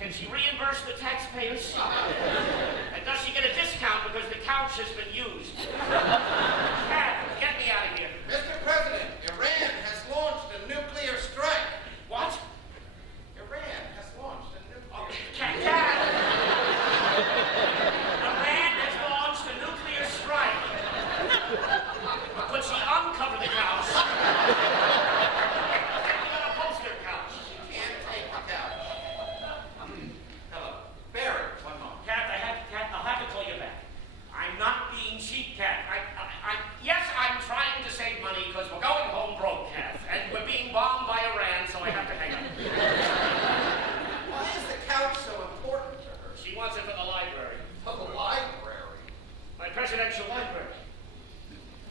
Can she reimburse the taxpayers? And does she get a discount because the couch has been used? Cat, get me out of here. Mr. President, Iran has launched a nuclear strike. What? Iran has launched a nuclear strike. Cat! Iran has launched a nuclear strike. Could she uncover the couch? Because we're going home broke, Kath, and we're being bombed by Iran, so I have to hang up. Why is the couch so important to her? She wants it for the library. For the library? My presidential library.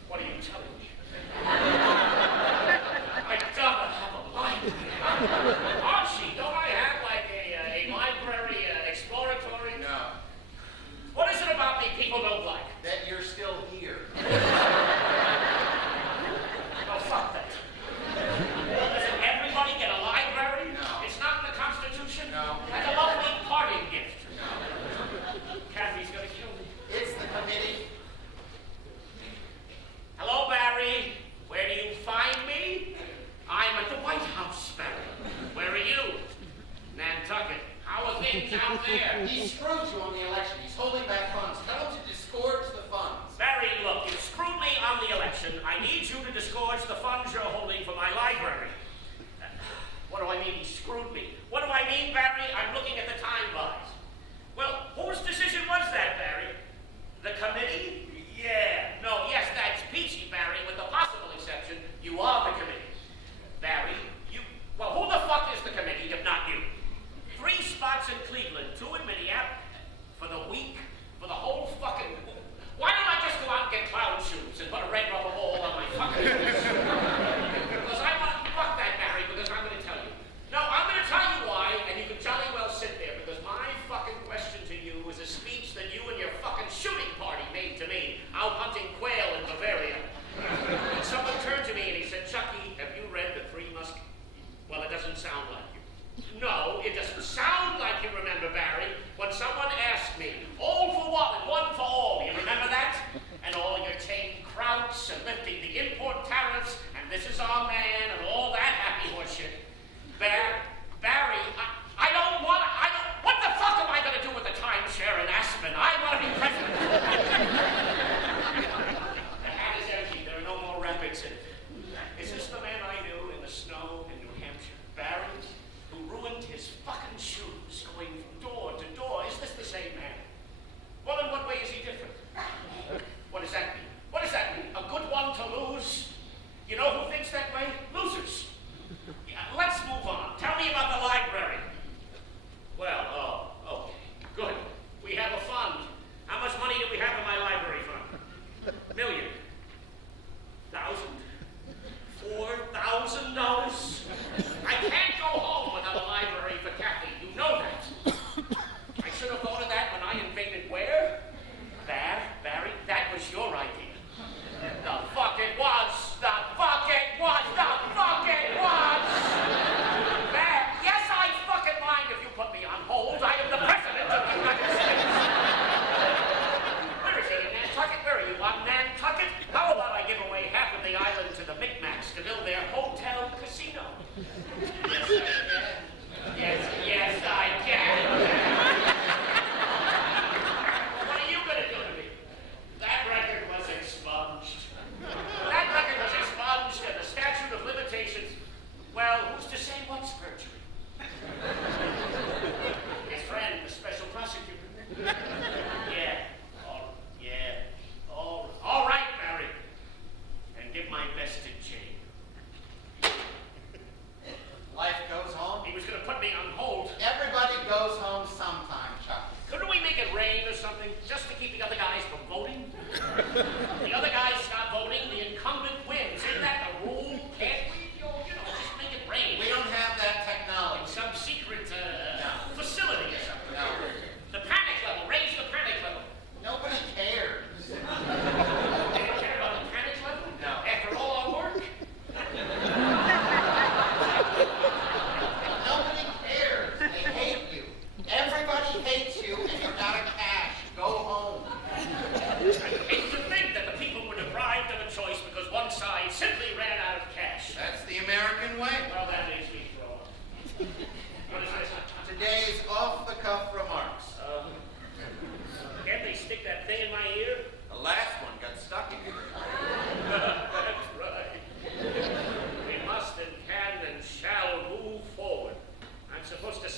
What are you telling me? I gotta have a library. Archie, don't I have like a library exploratory? No. What is it about me people don't like? That you're still here. Fuck that. Doesn't everybody get a library? No. It's not in the Constitution? No. That's a lovely parting gift. No. Kathy's gonna kill me. It's the committee. Hello, Barry. Where do you find me? I'm at the White House, Barry. Where are you? Nantucket. How are things out there? He screwed you on the election. He's holding back funds. Tell him to disgorge the funds. Barry, look, you screwed me on the election. I need you to disgorge the funds you're holding for my library. What do I mean he screwed me? What do I mean, Barry? I'm looking at the time buys. Well, whose decision was that, Barry? The committee? Yeah. No, yes, that's peachy, Barry, with the possible exception, you are the committee. Barry, well, who the fuck is the committee if not you? 3 spots in Cleveland, 2 in Minneapolis, for the week, for the whole fucking... Why don't I just go out and get clown shoes and put a red rubber ball on my fucking face? Because I want to fuck that, Barry, because I'm going to tell you. No, I'm going to tell you why, and you can jolly well sit there, because my fucking question to you is a speech that you and your fucking shooting party made to me out hunting quail in Bavaria. And someone turned to me and he said, Chucky, have you read The Three Musketeers? Well, it doesn't sound like you. No, it doesn't sound like you remember, Barry, when someone asked me, all for one and one for all. You remember that? And all your tame krauts and lifting the import tariffs, and this is our man, and all that happy horseshit. Barry, I don't want to, what the fuck am I going to do with the timeshare in Aspen? I want to be president. The hat is empty. There are no more rapids in it. Is this the man I knew in the snow in New Hampshire? Barry? Who ruined his fucking shoes going from door to door. Is this the same man? Well, in what way is he different? What does that mean? What does that mean? A good one to lose? You know who thinks that way? Losers. Yeah, let's move on. Tell me about the library. Well, okay. Good. We have a fund. How much money do we have in my library fund? Million. Thousand. $4,000? I can't go home without a library for Kathy. You know that. I should have thought of that when I invaded where? Barry, that was your idea. The fuck it was. The fuck it was. The fuck it was. Yes, I fucking mind if you put me on hold. I am the president of the United States. Where is he? In Nantucket? Where are you? On Nantucket? How about I give away half of the island to the Micmacs to build their hotel casino? Yes, I can. What are you going to do to me? That record was expunged. That record was expunged and the statute of limitations, well, who's to say what's perjury? His friend, the special prosecutor. All right, Barry. And give my best to Jane. Life goes on. He was going to put me on hold. Everybody goes home sometime, Chuck. Couldn't we make it rain or something, just to keep the other guys from voting? The other guys stop voting, the incumbent wins. Isn't that the rule? Can't we, just make it rain? We don't have that technology. In some secret facility or something. No. The panic level, raise the panic level. Nobody cares. They don't care about the panic level? No. After all our work? Nobody cares.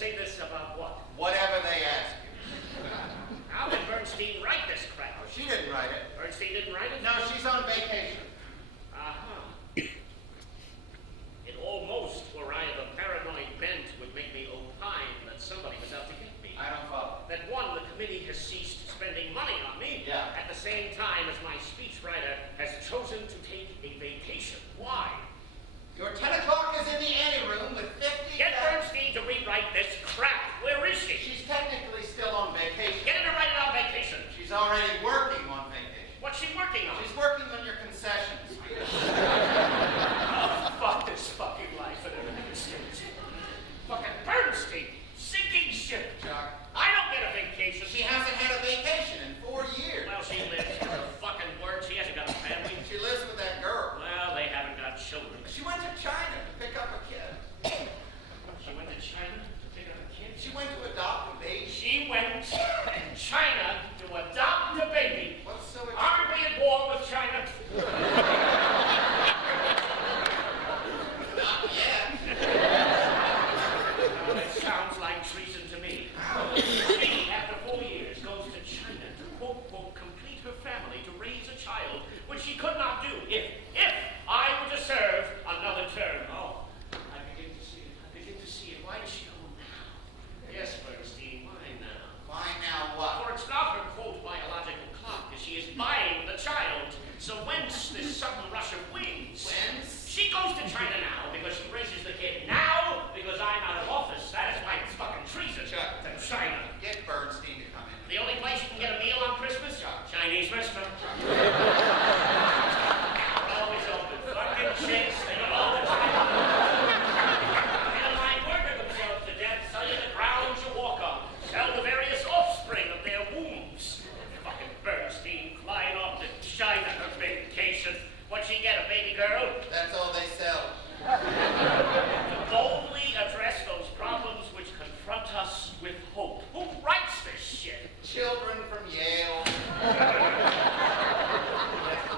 say this about what? Whatever they ask you. How did Bernstein write this crap? Oh, she didn't write it. Bernstein didn't write it? No, she's on vacation. It almost, were I of a paranoid bent, would make me opine that somebody was out to get me. I don't follow. That one, the committee has ceased spending money on me. Yeah. At the same time as my speechwriter has chosen to take a vacation. Why? Your 10 o'clock is in the anteroom with 50... Get Bernstein to rewrite this crap. Where is she? She's technically still on vacation. Get her to write it on vacation. She's already working on vacation. What's she working on? She's working on your concessions. Oh, fuck this fucking life for the United States. Fucking Bernstein, sinking ship. Chuck. I don't get a vacation. She hasn't had a vacation in 4 years. Well, she lives with her fucking word. She hasn't got a family. She lives with that girl. Well, they haven't got children. She went to China to pick up a kid. She went to China to pick up a kid? She went to adopt a baby. She went to China to adopt a baby. What's so exciting? Aren't we at war with China? Not yet. Well, it sounds like treason to me. She, after 4 years, goes to China to quote, complete her family, to raise a child, which she could not do if I were to serve another term. Oh, I begin to see it. Why does she go now? Yes, Bernstein, why now? Why now what? For it's not her, quote, biological clock, as she is buying the child. So whence this sudden rush of wings? Whence? She goes to China now because she raises the kid. Now, because I'm out of office. That is why it's fucking treason. Chuck. To China. Get Bernstein to come in. The only place you can get a meal on Christmas? Chinese restaurant. Always open. Fucking chicks, they don't all the time. And my murder themselves to death, sell you the ground you walk on. Sell the various offspring of their wombs. Fucking Bernstein flying off to China for vacation. What'd she get, a baby girl? That's all they sell. To boldly address those problems which confront us with hope. Who writes this shit? Children from Yale.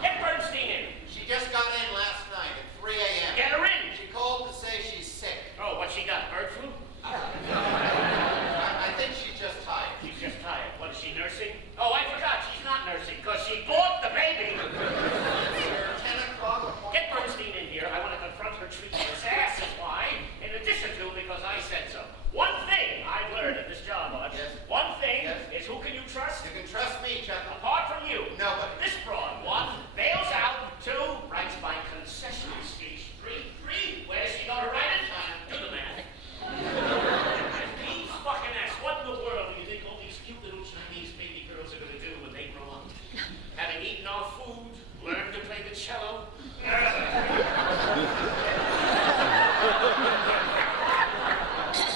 Get Bernstein in. She just got in last night at 3 a.m. Get her in. She called to say she's sick. Oh, what she got, bird flu? I think she's just tired. She's just tired. What, is she nursing? Oh, I forgot. She's not nursing because she bought the baby. It's her 10 o'clock appointment. Get Bernstein in here. I want to confront her treacherous ass is why. In addition to because I said so. One thing I've learned at this job, Arch. Yes. One thing Yes. is who can you trust? You can trust me, Chuck. Apart from you. Nobody. This broad, one, bails out. Two, writes by concession speech. Three, where does she go to write it? Do the math. These fucking ass, what in the world do you think all these cute little Chinese baby girls are going to do when they grow up? Having eaten our food, learn to play the cello?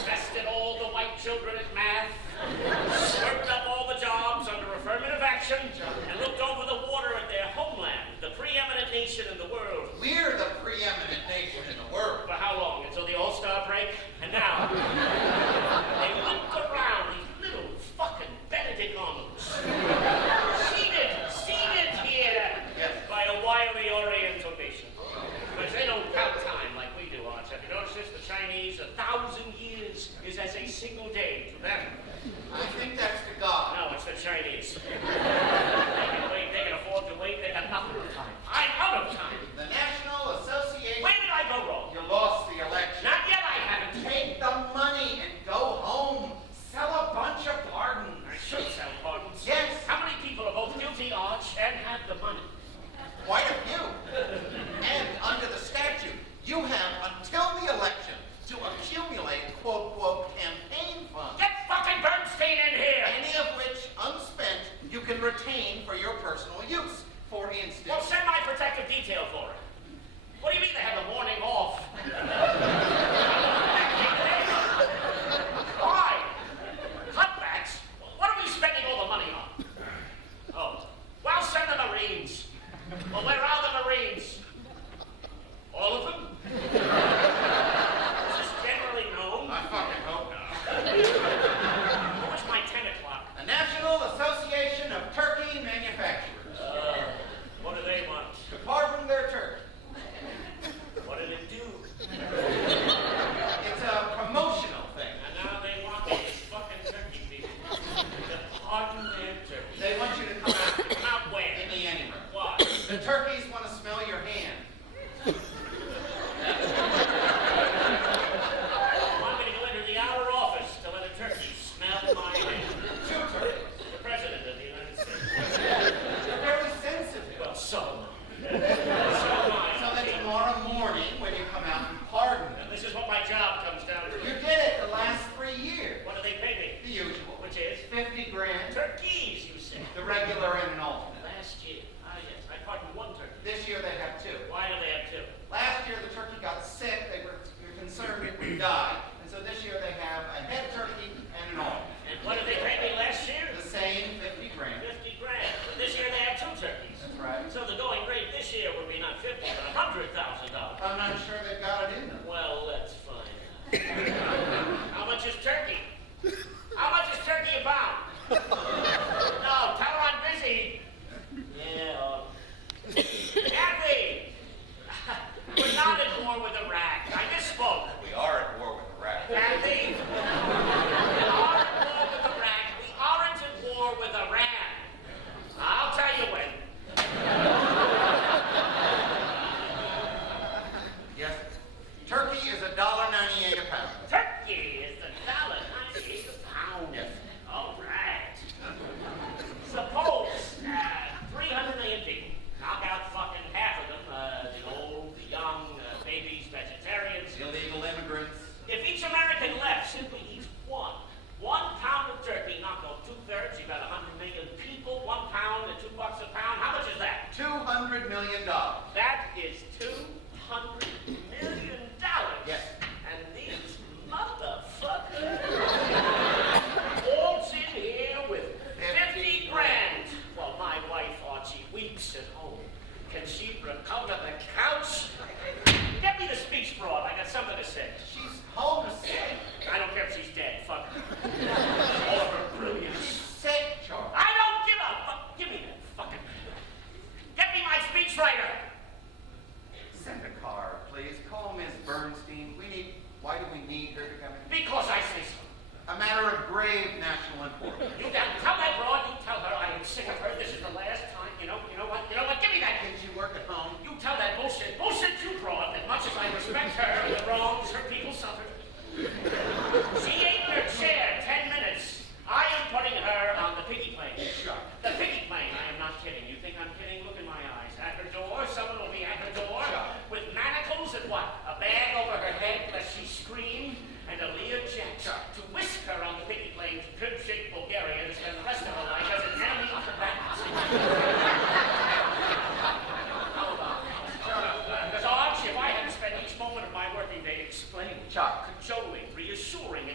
Bested all the white children at math, swept up all the jobs under affirmative action, and looked over the water at their homeland, the preeminent nation in the world. We're the preeminent nation in the world. For how long? Until the All-Star break? And now, they look around, these little fucking Benedict Arnolds. Seated here by a wily Oriental nation. Because they don't count time like we do, Arch. Have you noticed this? The Chinese, 1,000 years is as a single day to them. I think that's the God. No, it's the Chinese. They can wait, they can afford to wait, they got nothing of time. I'm out of time. The National Association... Where did I go wrong? You lost the election. Not yet, I haven't. Take the money and go home. Sell a bunch of pardons. I should sell pardons. Yes. How many people are both guilty, Arch, and have the money? Quite a few. And under the statute, you have until the election to accumulate, quote, campaign funds. Get fucking Bernstein in here! Any of which, unspent, you can return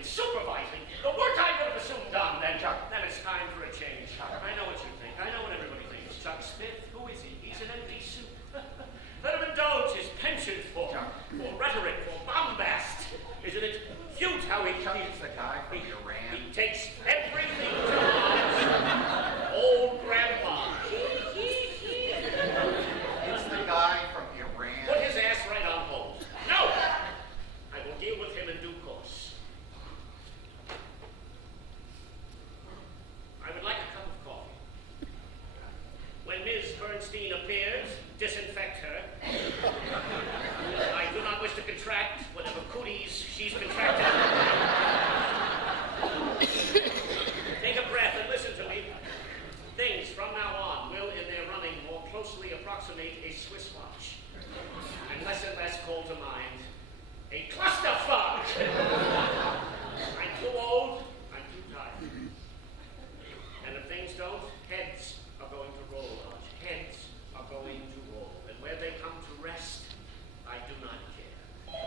supervising, the work I would have assumed done, then it's time for a change. I know what you think. I know what everybody thinks. Chuck Smith, who is he? He's an empty suit. Let him indulge his penchant for rhetoric, for bombast. Isn't it cute how he It's the guy from Iran. He takes everything to heart. Old grandpa. It's the guy from Iran. Put his ass right on hold. No! I will deal with him in due course. I would like a cup of coffee. When Ms. Bernstein appears, disinfect her. I do not wish to contract whatever cooties she's contracted. Take a breath and listen to me. Things from now on will, in their running, more closely approximate a Swiss watch. And less call to mind a clusterfuck. I'm too old, I'm too tired. And if things don't, heads are going to roll, Arch. Heads are going to roll. And where they come to rest, I do not care.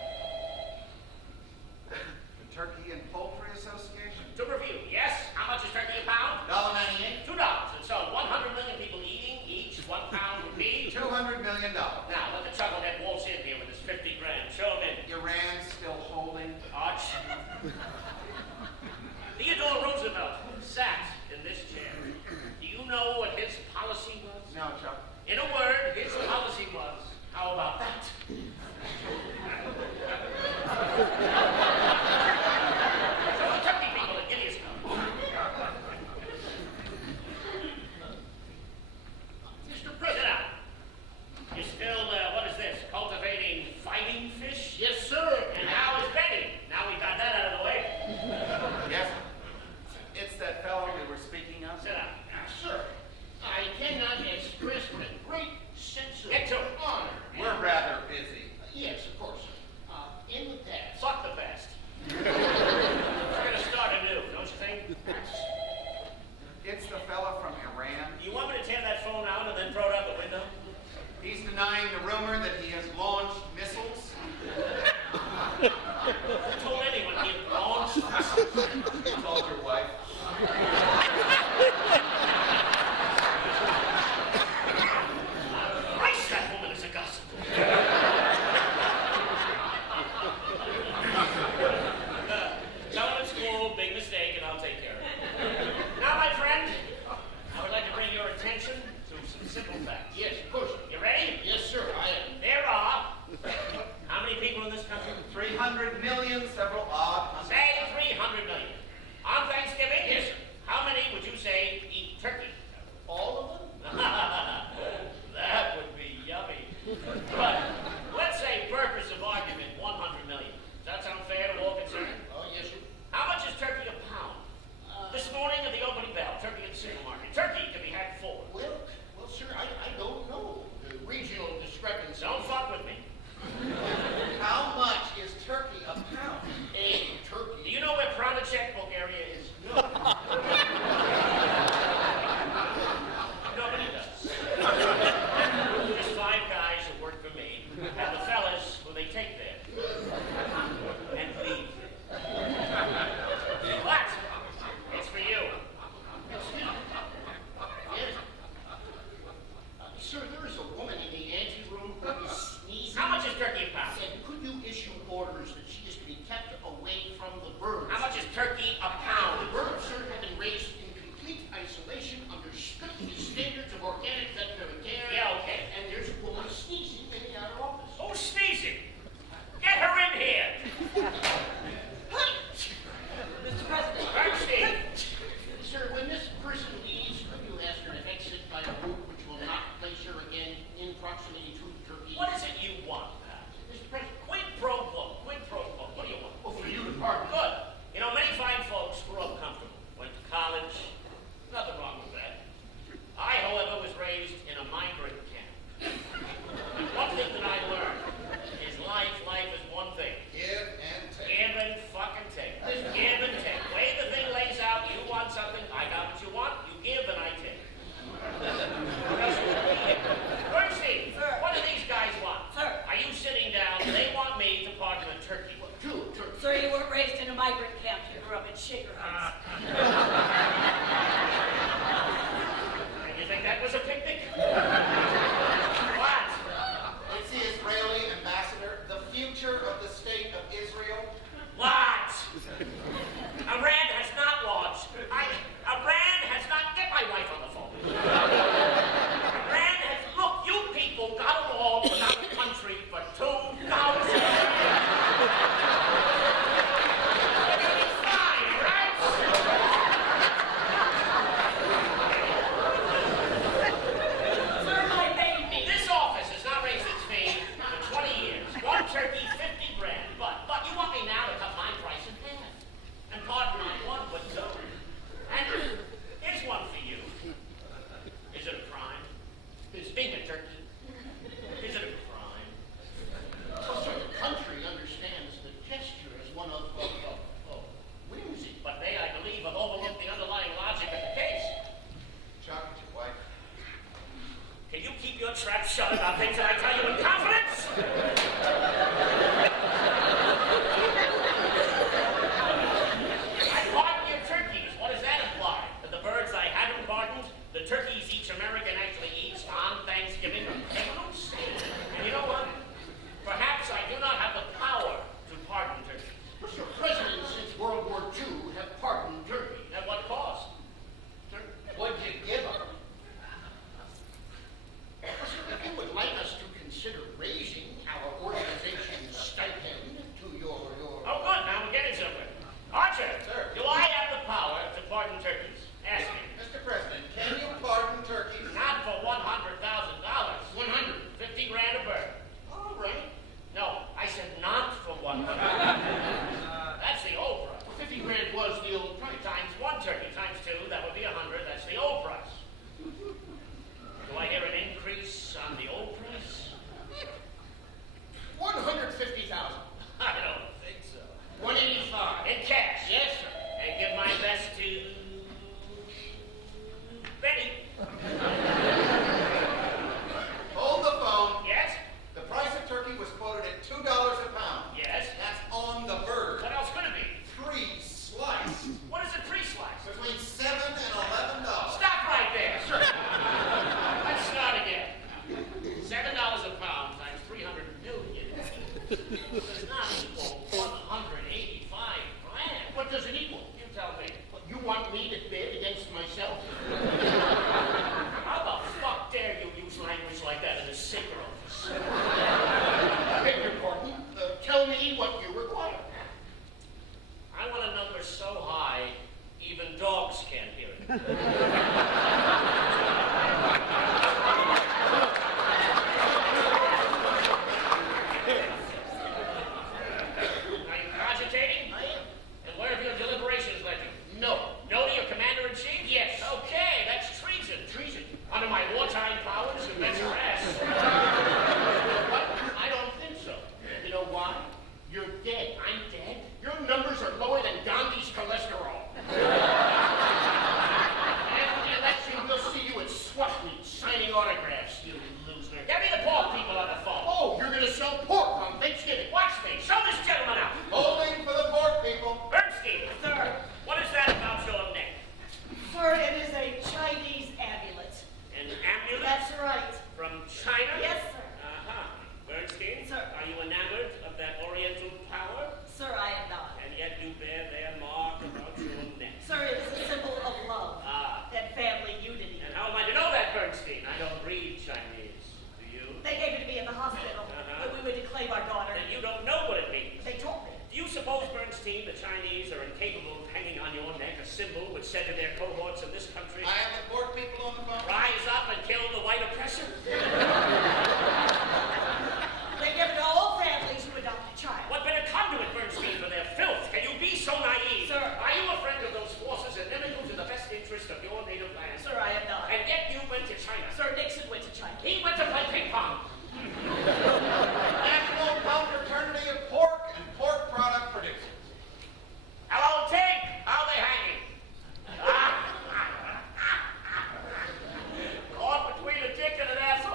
The Turkey and Poultry Association? To review, yes? How much is turkey a pound? $1.98. $2. And so 100 million people eating, each 1 pound would be $200 million. Now, let the chucklehead waltz in here with his 50 grand. Show him in. Iran's still holding. Arch. Theodore Roosevelt sat in this chair. Do you know what his policy was? No, Chuck. In a word, his policy was, how about that? So the turkey people at Gideon's Mr. President, you still, what is this, cultivating fighting fish? Yes, sir. And how is Betty? Now we got that out of the way. Yes. It's that fellow we were speaking of. Sit down. Sir, I cannot express my great sense of Get to it. honor. We're rather busy. Yes, of course, sir. In the past. Fuck the past. We're gonna start anew, don't you think? It's the fellow from Iran. You want me to tear that phone out and then throw it out the window? He's denying the rumor that he has launched missiles. Who told anyone he had launched? Told your wife. Christ, that woman is a gossip. Tell him it's cool, big mistake, and I'll take care of it. Now, my friend, I would like to bring your attention to some simple facts. Yes, of course. You ready? Yes, sir, I am. There are, how many people in this country? 300 million, several odd. Say 300 million. On Thanksgiving, Yes, sir. how many grew up in Shaker Heights. And you think that was a picnic? What? It's the Israeli ambassador, the future of the state of Israel. What? Iran has not launched. Iran has not. Get my wife on the phone. Iran has. Look, you people got along without a country for 2,000 years. It's fine, right? Sir, my baby. This office has not raised its fee for 20 years. One turkey, 50 grand. But you want me now to cut my price in half. And pardon my one, but two. And here's one for you. Is it a crime? Is being a turkey? Is it a crime? Well, sir, the country understands the gesture as one of whimsy. But they, I believe, have overlooked the underlying logic of the case. Chuck, it's your wife. Can you keep your trap shut about things that I tell you in confidence? I pardon your turkeys. What does that imply? That the birds I haven't pardoned, the turkeys each American actually eats on Thanksgiving are criminals? And you know what? Perhaps I do not have the power to pardon turkeys. Sir, presidents since World War II have pardoned turkey. At what cost? What'd you give him? Sir, if you would like us to consider raising our organization's stipend to your... Oh, good. Now we're getting somewhere. Archer, Sir. do I have the power to pardon turkeys? Ask me. Mr. President, can you pardon turkeys? Not for $100,000. 150 grand a bird. All right. No, I said not for 100. That's the old price. 50 grand was the old price. Times one turkey, times two, that would be 100. That's the old price. Do I hear an increase on the old price? 150,000. I don't think so. 185. In cash? Yes, sir. And give my best to Betty. Hold the phone. Yes? The price of turkey was quoted at $2 a pound. Yes? That's on the bird. What else could it be? Pre-slice. What is a pre-slice? Between $7 and $11. Stop right there. Sure. Let's start again. $7 a pound times 300 million does not equal 185 grand. What does it equal? You tell me. You want me to bid against myself? How the fuck dare you use language like that in a Shaker office? I beg your pardon. Tell me what you require. I want a number so high, even dogs can't hear it. Are you cogitating? I am. And where have your deliberations led you? No. No to your commander-in-chief? Yes. Okay, that's treason. Treason. Under my wartime powers, and that's your ass. What? I don't think so. You know why? You're dead. I'm dead. Your numbers are lower than Gandhi's cholesterol. After the election, we'll see you at swap meets signing autographs, you loser. Get me the pork people on the phone. Oh, you're gonna sell pork on Thanksgiving. Watch me. Show this gentleman out. Holding for the pork people. Bernstein. Sir. What is that about your neck? Sir, it is a Chinese amulet. An amulet? That's right. From China? Yes, sir. Uh-huh. Bernstein? Sir. Are you enamored of that oriental power? Sir, I am not. And yet you bear their mark about your neck. Sir, it is a symbol of love Ah. and family unity. And how am I to know that, Bernstein? I don't read Chinese. Do you? They gave it to me in the hospital when we were to claim our daughter. Then you don't know what it means. They told me. Do you suppose, Bernstein, the Chinese are incapable of hanging on your neck a symbol which said to their cohorts in this country, I have the pork people on the phone. rise up and kill the white oppressor? They give it to all families who adopt a child. What better conduit, Bernstein, for their filth? Can you be so naive? Sir. Are you a friend of those forces inimical to the best interest of your native land? Sir, I am not. And yet you went to China. Sir, Nixon went to China. He went to play ping pong. National Confraternity of Pork and Pork Product Producers. Hello, Tig. How they hanging? Caught between a dick and an asshole.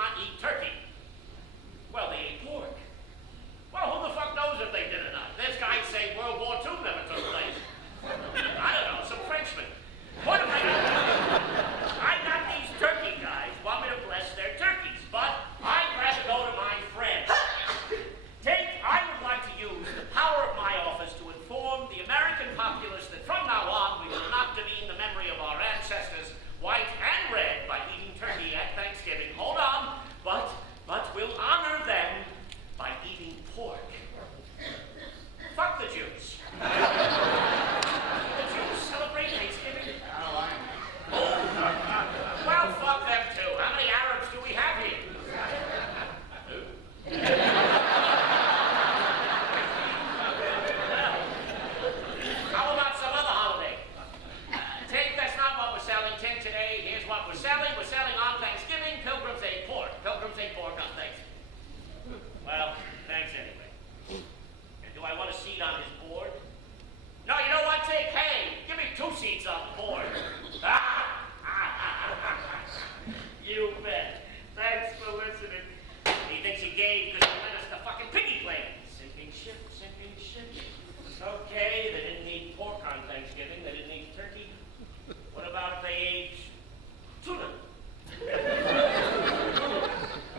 not eat turkey. Well, they ate pork. Well, who the fuck knows if they did or not? This guy say World War II never took place. I don't know, some Frenchman. What am I gonna do? I got these turkey guys want me to bless their turkeys, but I'd rather go to my friend. I would like to use the power of my office to inform the American populace that from now on we will not demean the memory of our ancestors, white and red, by eating turkey at Thanksgiving. Hold on, but we'll honor them by eating pork. Fuck the Jews. The Jews celebrate Thanksgiving. Well, fuck them too. How many Arabs do we have here? How about some other holiday? Take, that's not what we're selling. Take today, here's what we're selling. We're selling on Thanksgiving. Pilgrims ate pork. Pilgrims ate pork on Thanksgiving. Well, thanks anyway. And do I want a seat on his board? No, you know what? Take, hey, give me 2 seats on the board. You bet. Thanks for listening. He thinks he gave because he lent us the fucking piggy plane. Sinking ship, sinking ship. Okay, they didn't eat pork on Thanksgiving. They didn't eat turkey. What about if they ate tuna?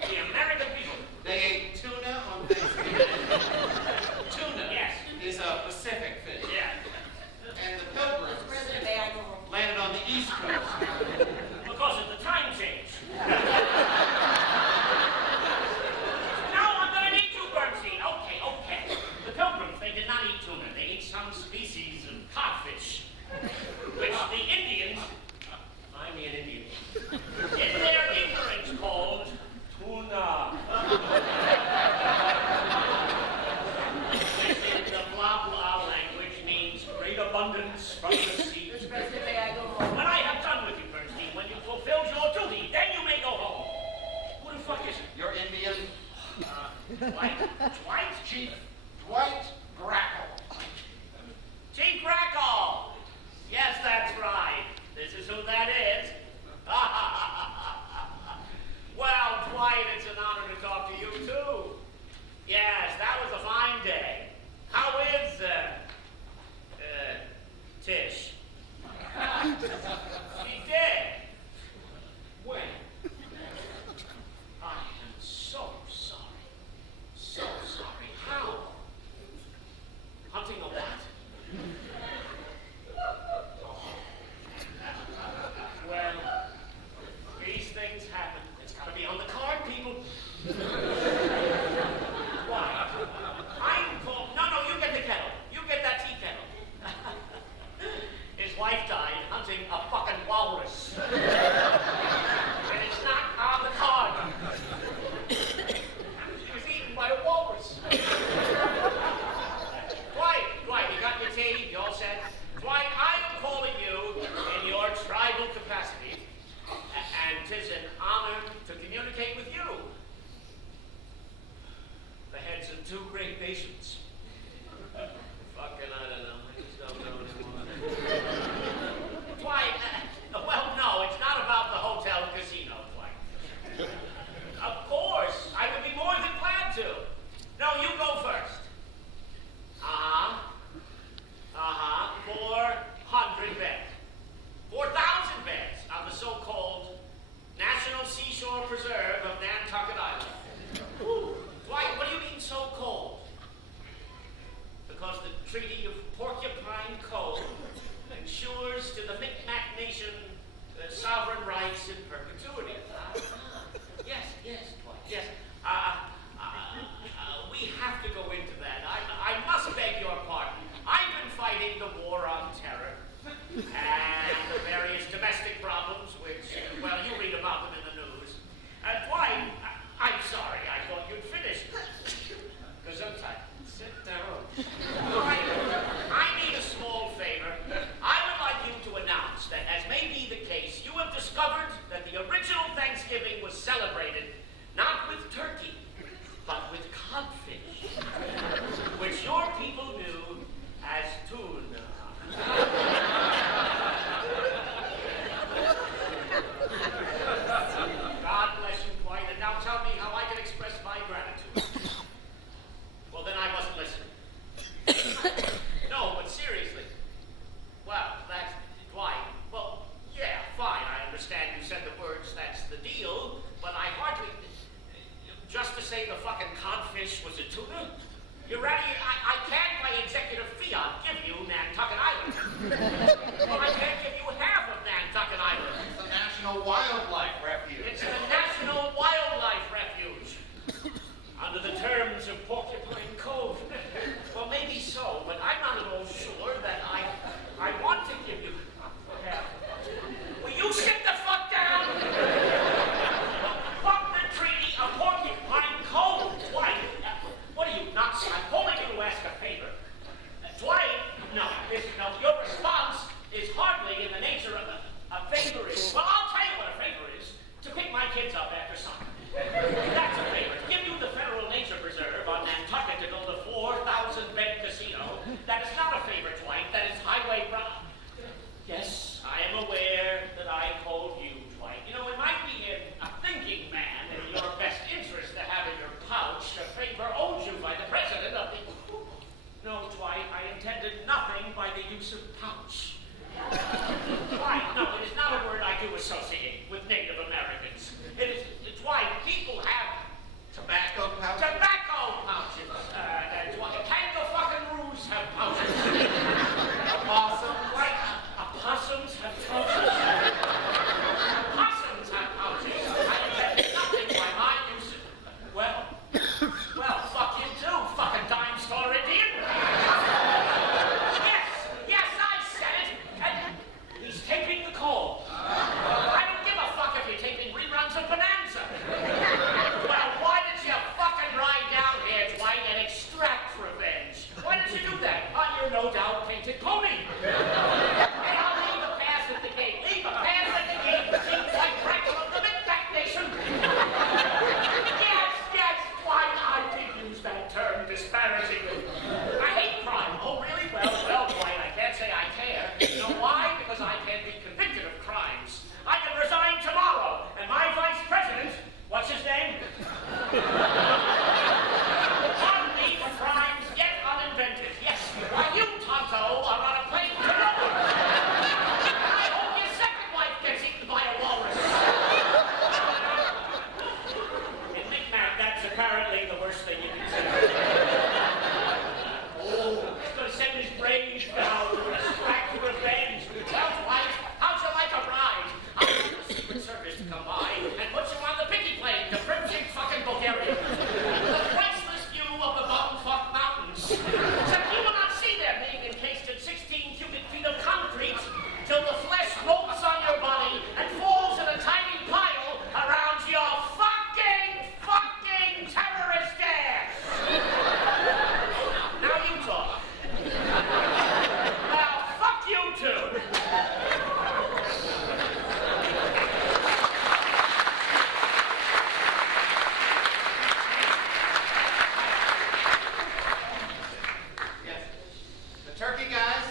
The American people. They ate tuna on Thanksgiving. Tuna Yes. is a Pacific fish. Yeah. And the Pilgrims President, may I go home? landed on the East Coast. Because of the time change. No, I'm gonna need you, Bernstein. Okay. The Pilgrims, they did not eat tuna. They ate some species of codfish, which the Indians, I'm an Indian, in their ignorance called tuna. Which in the blah blah language means great abundance from the sea. Mr. President, may I go home? When I have done with you, Bernstein, when you fulfilled your duty, then you may go home. Who the fuck is it? You're Indian? Dwight? Dwight? Chief Dwight Grackle. Chief Grackle! Yes, that's right. This is who that is. Well, Dwight, it's an honor to talk to you, too. Yes, that was a fine day. How is, Tish? She did. When? I am so sorry. So sorry. How? Hunting a what? Well, these things happen. It's got to be on the card, people. Why? I'm called. No, you get the kettle. You get that tea kettle. His wife died hunting a fucking walrus. And it's not on the card. She was eaten by a walrus. Dwight, you got your tea? You all set? Dwight, I am calling you in your tribal capacity. And 'tis an honor to communicate with you. The heads of 2 great nations. Fucking, I don't know. I just don't know anymore. Dwight, well, no, it's not about the hotel casino, Dwight. Of course, I would be more than glad to. No, you go first. 400 beds. 4,000 beds on the so-called National Seashore Preserve of Nantucket Island. Dwight, what do you mean so-called? fucking codfish? Was it tuna? You're ready? I can't, by executive fiat, give you Nantucket Island. Well, I can't give you half of Nantucket Island. It's a national wildlife refuge. It's a national wildlife refuge. Under the terms of Porcupine Cove. Well, maybe so, but I'm not at all sure that I want to give you half. Will you sit the fuck down? Fuck the treaty of Porcupine Cove, Dwight. What are you, nuts? I'm calling you to ask a favor. Dwight, no, your response is hardly in the nature of a favor is. Well, I'll tell you what a favor is. To pick my kids up after summer. That's a favor. To give you the Federal Nature Preserve on Nantucket to build a 4,000-bed casino. That is not a favor, Dwight. That is highway rob. Yes, I am aware that I called you, Dwight. You know, it might be a thinking man in your best interest to have in your pouch a favor owed you by the president of the... No, Dwight, I intended nothing by the use of pouch. Dwight, no, it is not a word I do associate with Native Americans. It is, Dwight, people have Tobacco pouches? tobacco pouches. Dwight, kangaroo-fucking-roos have pouches. Opossum? Dwight, opossums have pouches. Opossums have pouches. I intended nothing by my use of... Well, fuck you too, fucking dime store Indian. Yes, I said it. And he's taping the call. I don't give a fuck if you're taping reruns of Bonanza. Well, why did you fucking ride down here, Dwight, and extract revenge? Why did you do that? On your no-doubt painted pony. Hey, I'll leave a pass at the gate. Leave a pass at the gate. Seems like practical of the Mid-Back Nation. Yes, Dwight, I did use that term disparagingly. I hate crime. Oh, really? Well, Dwight, I can't say I care. You know why? Because I can't be convicted of crimes. I can resign tomorrow, and my vice president, what's his name? Pardon me for crimes yet uninvented. Yes, while you, Tonto, are on a plane to Rome. I hope your second wife gets eaten by a walrus. In Micmac, that's apparently the worst thing you can say. Oh, he's going to send his brains down to extract revenge. Well, Dwight, how'd you like a ride? I'll have the Secret Service to come by and put you on the picky plane to Crimson fucking Bulgaria. The priceless view of the bum-fuck mountains. Except you will not see them being encased in 16 cubic feet of concrete till the flesh molts on your body and falls in a tiny pile around your fucking terrorist ass. Now you talk. Well, fuck you too. Yes. The turkey guys,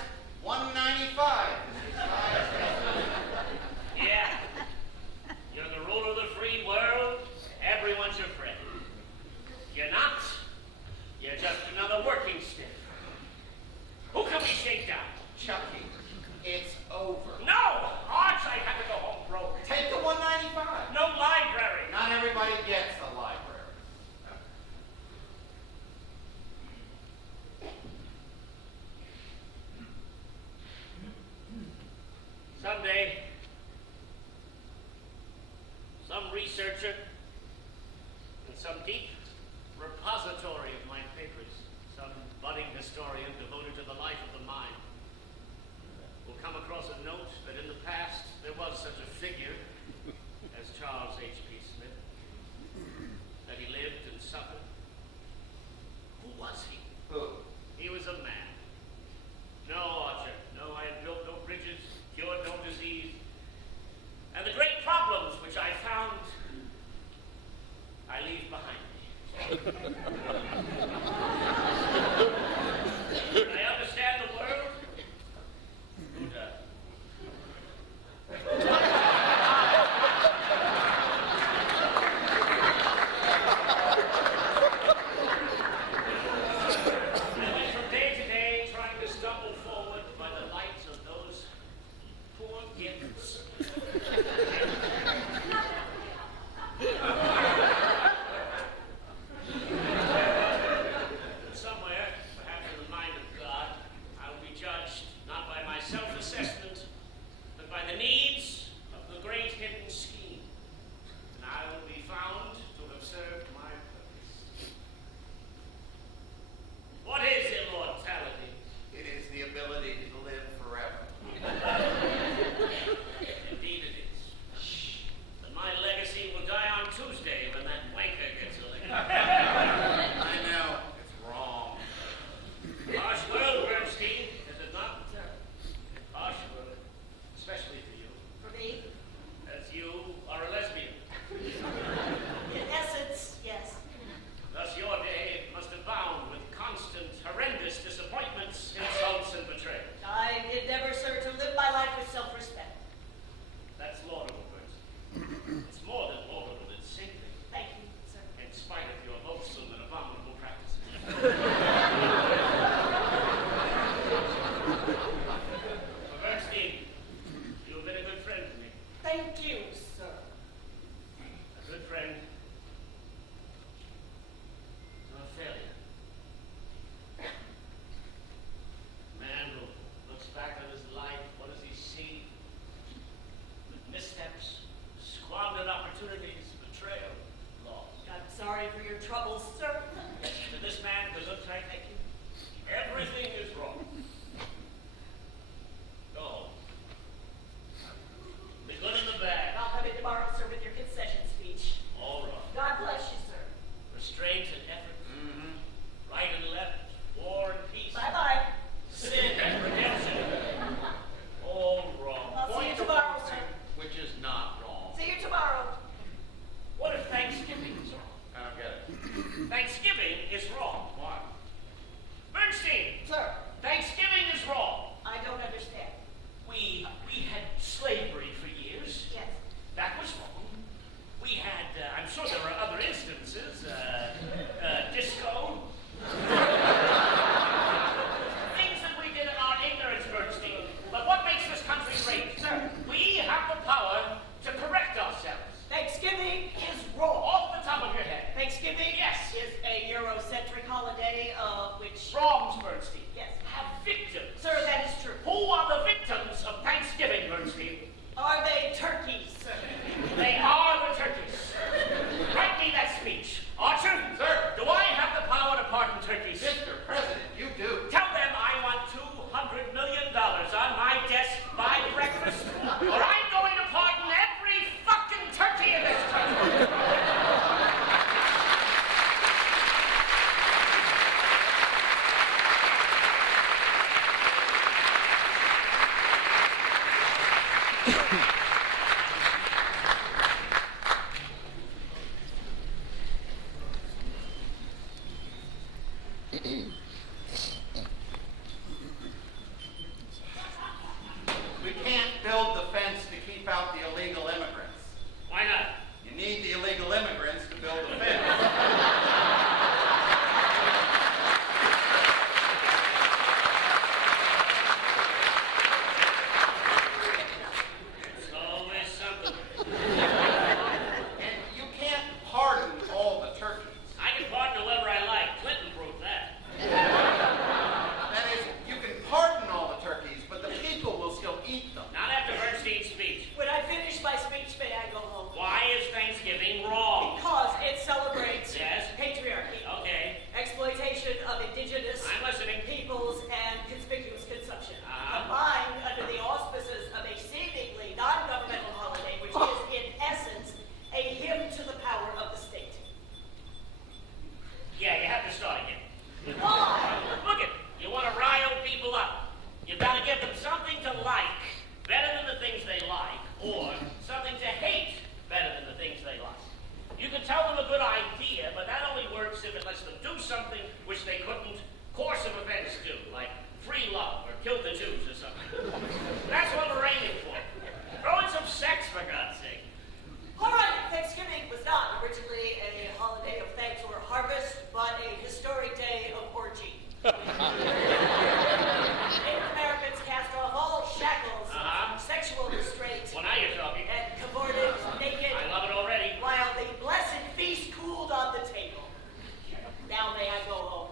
$1.95. Yeah. You're the ruler of the free world. Everyone's your friend. You're not. You're just another working stiff. Who can we shake down? Chucky, it's over. No! Arch, I have to go home broke. Take the $1.95. No library. Not everybody gets a library. Someday, some researcher in some deep repository of my papers, some budding historian devoted to the life of the mind, will come across a note that in the past there was such a figure as Charles H.P. Smith, that he lived and suffered. Who was he? Who? He was a man. No, Archer, no, I have built no bridges, cured no disease. And the great problems which I found, I leave behind me. I understand the world. Who does? I went from day to day trying to stumble forward by the light of those poor gifts. your troubles, sir. To this man, Gesundheit, thank you. Everything is wrong. Go home. The good and the bad. I'll come in tomorrow, sir, with your concession speech. All right. God bless you, sir. Restraint and effort. Right and left. War and peace. Bye-bye. Sin and redemption. All wrong. I'll see you Point to tomorrow, one sir. thing, which is not wrong. See you tomorrow. What if Thanksgiving is wrong? I don't get it. Thanksgiving is wrong. Why? Bernstein, Sir, Thanksgiving is wrong. I don't understand. We had slavery for years. Yes. That was wrong. We had, I'm sure there were other instances, disco. Things that we did in our ignorance, Bernstein. But what makes this country great? Sir. We have the power to correct ourselves. Thanksgiving is wrong. Off the top of your head. Thanksgiving Yes. is a Eurocentric holiday which... Wrongs, Bernstein. Yes. Have victims. Sir, that is true. Who are the victims of Thanksgiving, Bernstein? Are they turkeys, sir? They are the turkeys. Write me that speech. Archer? Sir. Do I have the power to pardon turkeys? Mr. President, you do. Tell them I want $200 million on my desk by breakfast, or I'm going to pardon every fucking turkey in this country. We can't build the fence to keep out the illegal immigrants. Why not? You need the illegal immigrants to build the fence. It's always something. And you can't pardon all the turkeys. I can pardon whoever I like. Clinton proved that. That is, you can pardon all the turkeys, but the people will still eat them. Not after Bernstein's speech. When I finish my speech, may I go home? Why is Thanksgiving wrong? Because it celebrates Yes. patriarchy, Okay. exploitation of indigenous I'm listening. peoples, and conspicuous consumption, Uh-huh. combined under the auspices of a seemingly non-governmental holiday, which is in essence a hymn to the power of the state. Yeah, you have to start again. Why? Look it, you want to rile people up. You've got to give them something to like better than the things they like, or something to hate better than the things they like. You can tell them a good idea, but that only works if it lets them do something which they couldn't course of events do, like free love or kill the Jews or something. That's what we're aiming for. Throw in some sex, for God's sake. All right, Thanksgiving was not originally a holiday of thanks or harvest, but a historic day of orgy. Native Americans cast off all shackles Uh-huh. of sexual restraint Well, now you're talking. and cavorted naked I love it already. while the blessed feast cooled on the table. Now may I go home?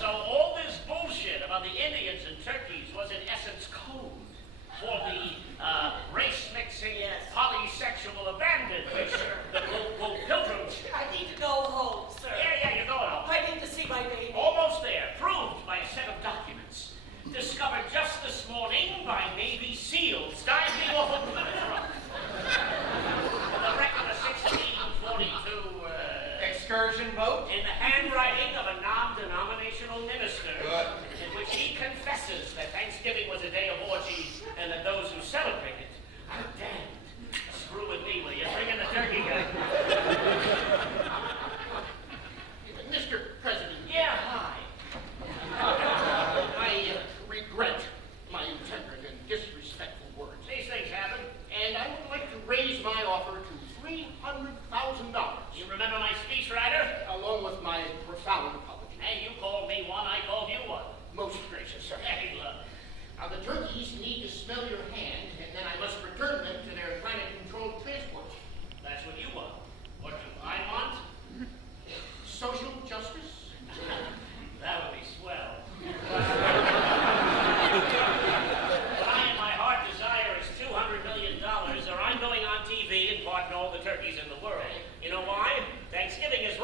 So all this bullshit about the Indians and turkeys was in essence code for the race-mixing, Yes. polysexual abandon, which the pilgrims. I need to go home, sir. Yeah, you're going home. I need to see my baby. Almost there. Proved by a set of documents. Discovered just this morning by Navy SEALs diving off a Plymouth Rock. The wreck of a 1642, Excursion boat? in the handwriting of a non-denominational minister, Good. in which he confesses that Thanksgiving was a day of orgies and that those who celebrate it are damned. Screw with me, will you? Bring in the turkey guy. Mr. President, Yeah, hi. I regret my intemperate and disrespectful words. These things happen. And I would like to raise my offer to $300,000, You remember my speechwriter? along with my profound apology. Hey, you called me one, I called you one. Most gracious, sir. Hey, look. Now, the turkeys need to smell your hand, and then I must return them to their climate-controlled transport. That's what you want. What do I want? Social justice? That would be swell. What I in my heart desire is $200 million, or I'm going on TV and pardon all the turkeys in the world. You know why? Thanksgiving is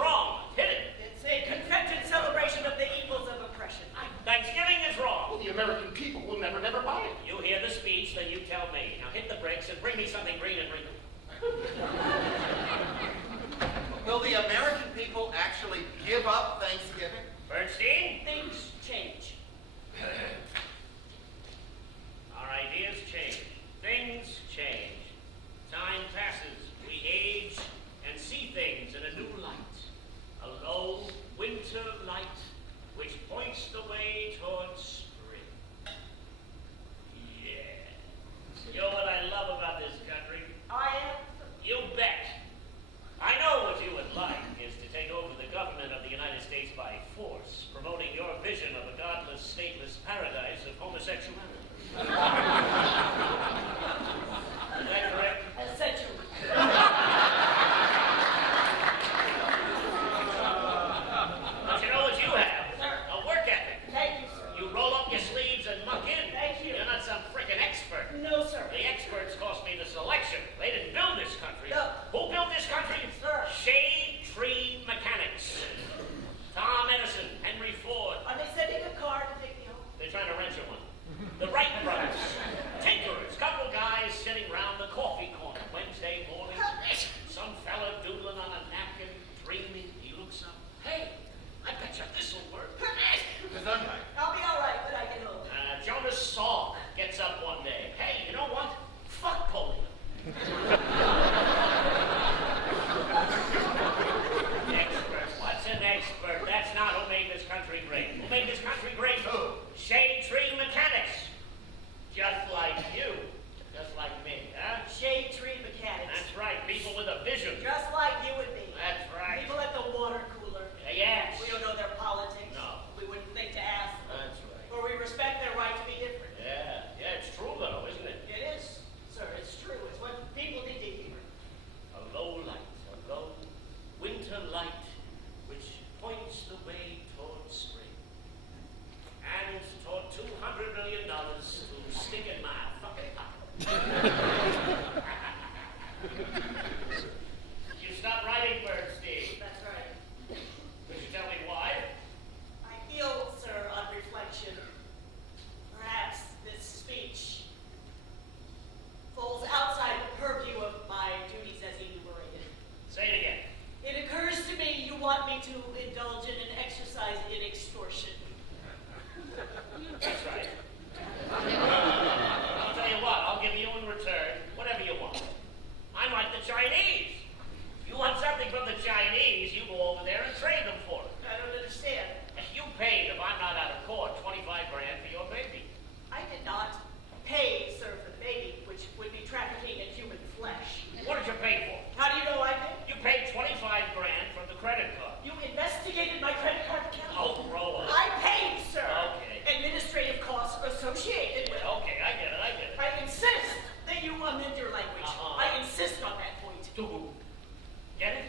instigated my credit card account. Oh, grow up. I paid, sir. Okay. Administrative costs associated with it. Okay, I get it, I get it. I insist that you amend your language. Uh-huh. I insist on that point. To who? Get it?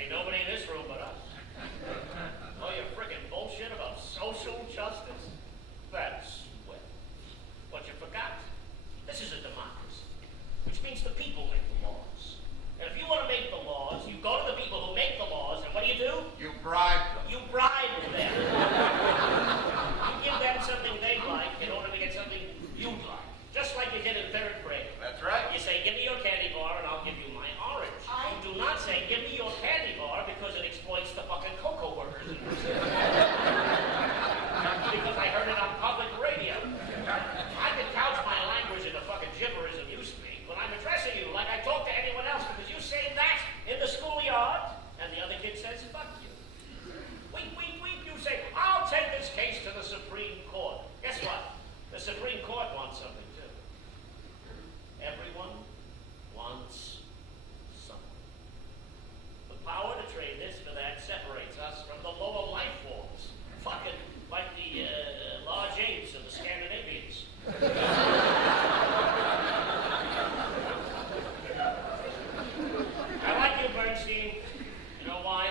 Ain't nobody in this room but us. Oh, your frickin' bullshit about social justice? That's swell. What you forgot? This is a democracy, which means the people make the laws. And if you want to make the laws, you go to the people who make the laws, and what do? You bribe them. You bribe them. You give them something they like in order to get something you like. Just like you did in third grade. That's right. You say, give me your candy bar and I'll give you my orange. You do not say, give me your candy bar because it exploits the fucking cocoa workers. Because I heard it on public radio. I can couch my language in the fucking gibberish you speak, but I'm addressing you like I talk to anyone else because you say that in the schoolyard and the other kid says, fuck you. Wait, you say, I'll take this case to the Supreme Court. Guess what? The Supreme Court wants something too. Everyone wants something. The power to trade this for that separates us from the lower life forms. Fucking like the large apes of the Scandinavians. I like you, Bernstein. You know why?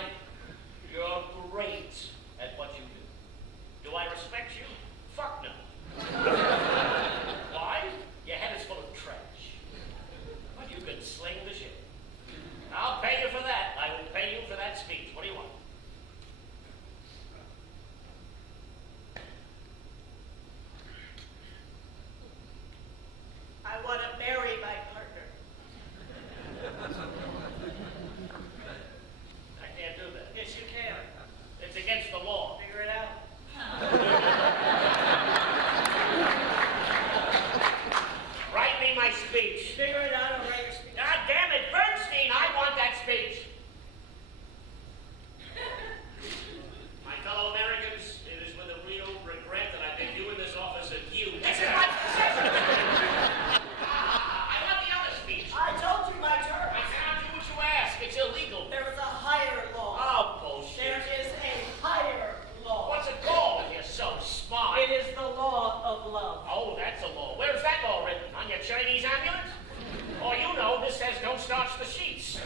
You're great at what you do. Do I respect you? Fuck no. Why? Your head is full of trash. But you can sling the shit. I'll pay you for that. I will pay you for that speech. What do you want? I want to marry my partner. I can't do that. Yes, you can. It's against the law. Figure it out. Write me my speech. Figure it out and write your speech. God damn it, Bernstein, I want that speech. My fellow Americans, it is with a real regret that I make you in this office accused. This is my position. I want the other speech. I told you my term. I cannot do what you ask. It's illegal. There is a higher law. Oh, bullshit. There is a higher law. What's it called if you're so smart? It is the law of love. Oh, that's a law. Where's that law written? On your Chinese amulet? Or you know, this says don't starch the sheets.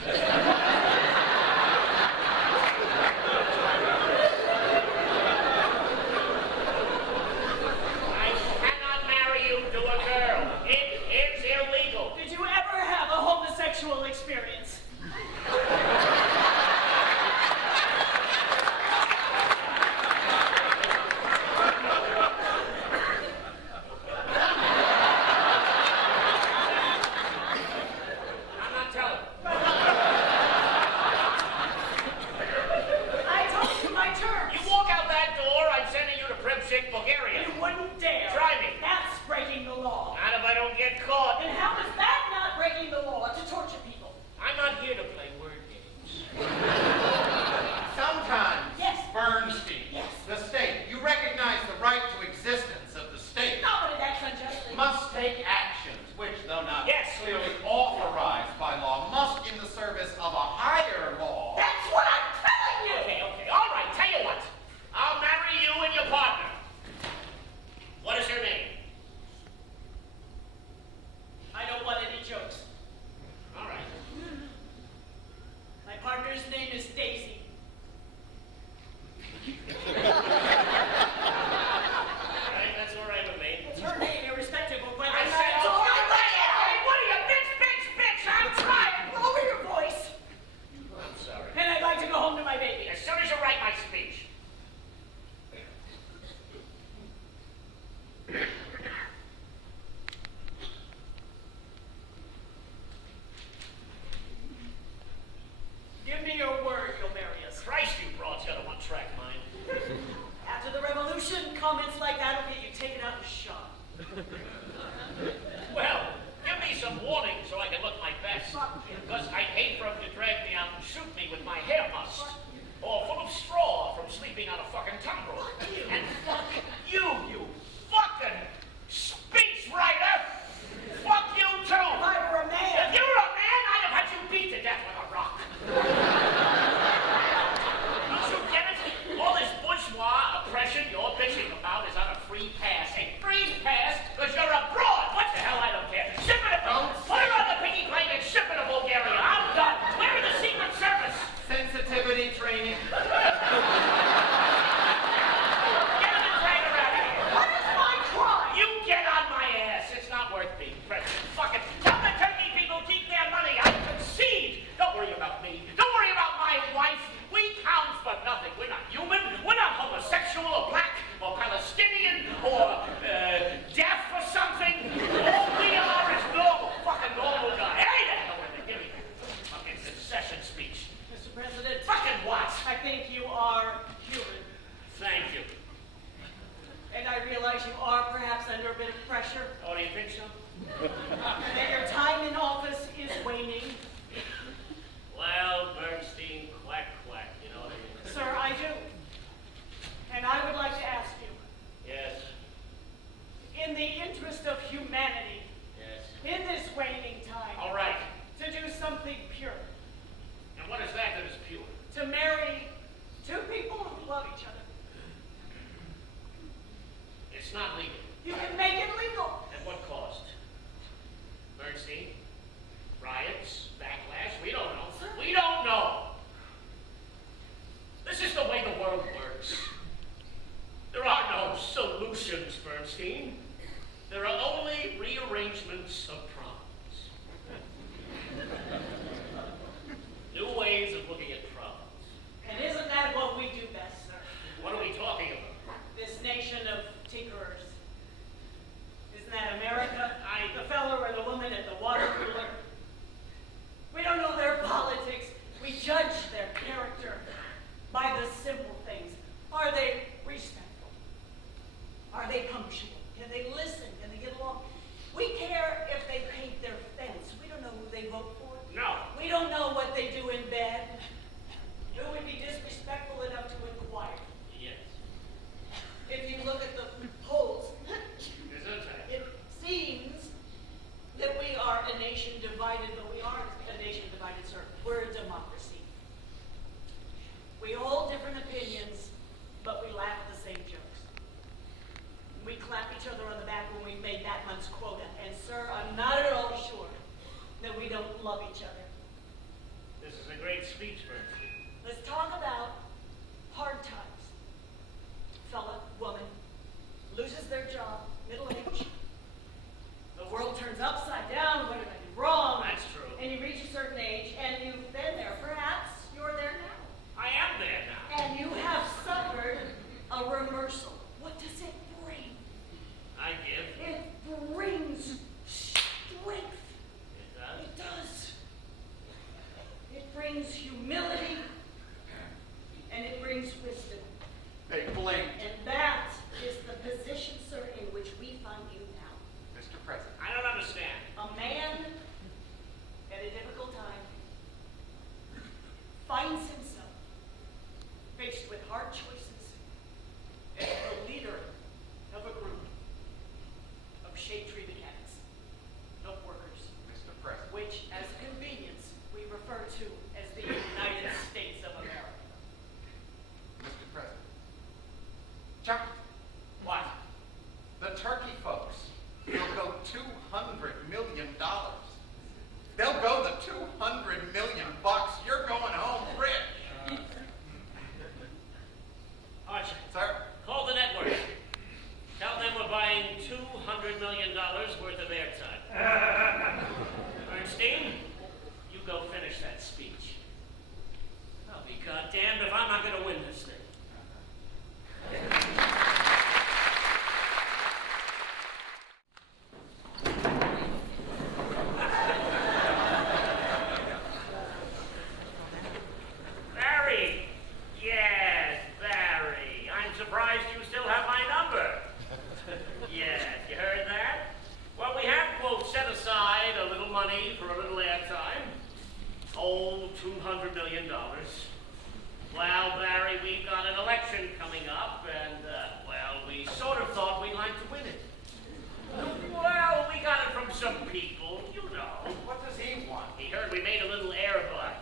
I cannot marry you to a girl. It is illegal. Did you ever have a homosexual experience? I'm not telling. I told you my terms. You walk out that door, I'm sending you to Pripsik, Bulgaria. You wouldn't dare. Try me. That's breaking the law. Not if I don't get caught. And how is that not breaking the law to torture people? I'm not here to play word games. Sometimes, Yes. Bernstein, Yes. the state, you recognize the right to existence of the state, Nobody acts unjustly. must take actions which, though not Yes. clearly authorized by law, must in the service of a higher law. That's what I'm telling you. Okay, all right, tell you what. I'll marry you and your partner. What is her name? I don't want any jokes. All right. My partner's name is Daisy. All right, that's all right with me. It's her name, irrespective of whether I or not said, it's all all right, right. hey, what are you, bitch? I'm trying. Lower your voice. I'm sorry. And I'd like to go home to my baby. As soon as you write my speech. Give me your word you'll marry us. Christ, you broad's got a one-track mind. After the revolution, comments like that will get you taken out and shot. Well, give me some warning so I can look my best. Fuck you. Because I'd hate for him to drag me out and shoot me with my hair mussed. Or full of straw from sleeping on a fucking tumbrel. And fuck you, you fucking speech writer! Fuck you too! If I were a man. If you were a man, I'd have had you beat to death with a rock. Bernstein. Let's talk about hard times. Fella, woman, loses their job, middle age. The world turns upside down. What did I do wrong? That's true. And you reach a certain age, and you've been there. Perhaps you're there now. I am there now. And you have suffered a reversal. What does it bring? I give. It brings strength. It does. It does. It brings humility, and it brings wisdom. They blinked. And that is the position, sir, in which we find you now. Mr. President. I don't understand. A man at a difficult time finds himself faced with hard choices as the leader of a group of shade tree mechanics, of workers, Mr. President. which, as convenience, we refer to as the United States of America. Mr. President. Chuck, What? the turkey folks will go $200 million. They'll go the $200 million. You're going home rich. Archie, Sir? call the network. Tell them we're buying $200 million worth of airtime. Bernstein, you go finish that speech. I'll be goddamned if I'm not going to win this thing. Barry! Yes, Barry. I'm surprised you still have my number. Yes, you heard that? Well, we have, quote, set aside a little money for a little airtime. Oh, $200 million. Well, Barry, we've got an election coming up, and, well, we sort of thought we'd like to win it. Well, we got it from some people, you know. What does he want? He heard we made a little air buy.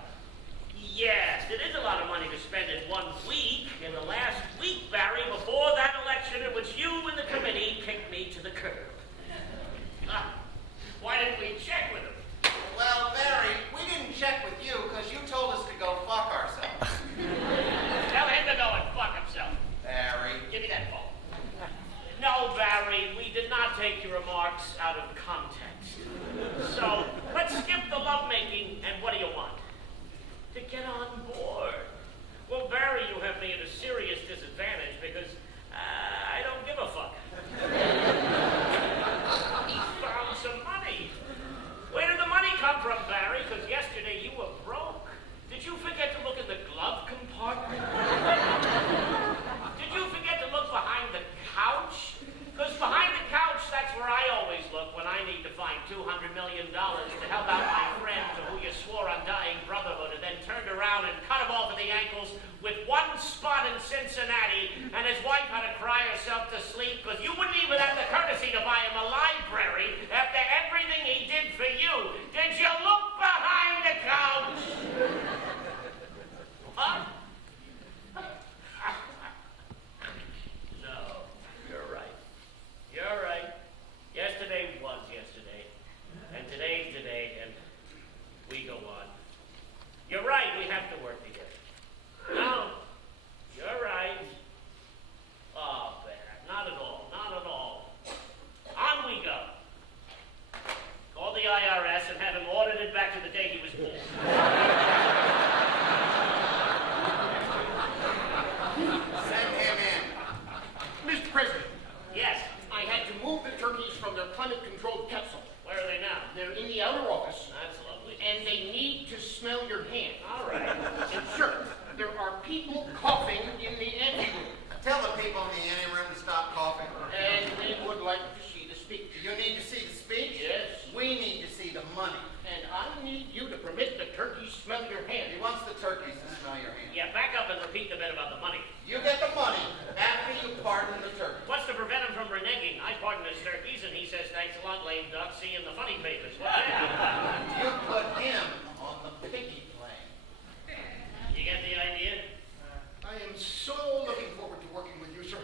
Yes, it is a lot of money to spend in 1 week. In the last week, Barry, before that election, it was you and the committee kicked me to the curb. Why didn't we check with him? Well, Barry, we didn't check with you because you told us to go fuck ourselves. Tell him to go and fuck himself. Barry. Give me that phone. No, Barry, we did not take your remarks out of context. So, let's skip the lovemaking, and what do you want? To get on board. Well, Barry, you have me at a serious disadvantage because I don't give a fuck. He found some money. Where did the money come from, Barry? Because yesterday you were broke. Did you forget to look in the glove compartment? Did you forget to look behind the couch? Because behind the couch, that's where I always look when I need to find $200 million to help out my friend to who you swore undying brotherhood and then turned around and cut him off at the ankles with one spot in Cincinnati, and his wife had to cry herself to sleep because you wouldn't even have the courtesy to buy him a library after everything he did for you. Did you look behind the couch? What? No, you're right. You're right. Yesterday was yesterday, and today's today, and we go on. You're right, we have to work together. No, you're right. Oh, Bear, not at all, not at all. On we go. Call the IRS and have him audited back to the day he was born. Send him in. Mr. President, Yes, I had to move the turkeys from their climate-controlled capsule. where are they now? They're in the outer office, That's lovely. and they need to smell your hand. All right. And sir, there are people coughing in the anteroom, Tell the people in the anteroom to stop coughing. and they would like to see the speech. You need to see the speech? Yes. We need to see the money. And I need you to permit the turkeys smell your hand. He wants the turkeys to smell your hand. Yeah, back up and repeat the bit about the money. You get the money after you pardon the turkey. What's to prevent him from reneging? I pardon his turkeys, and he says, thanks a lot, lame duck. See you in the funny papers. What's that? You put him on the piggy plane. You get the idea? I am so looking forward to working with you, sir.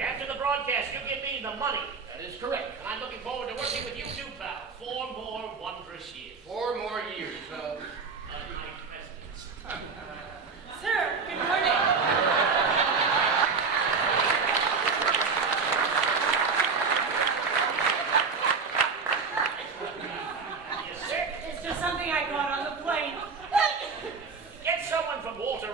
After the broadcast, you give me the money. That is correct. And I'm looking forward to working with you too, pal. 4 more wondrous years. 4 more years of My presidents.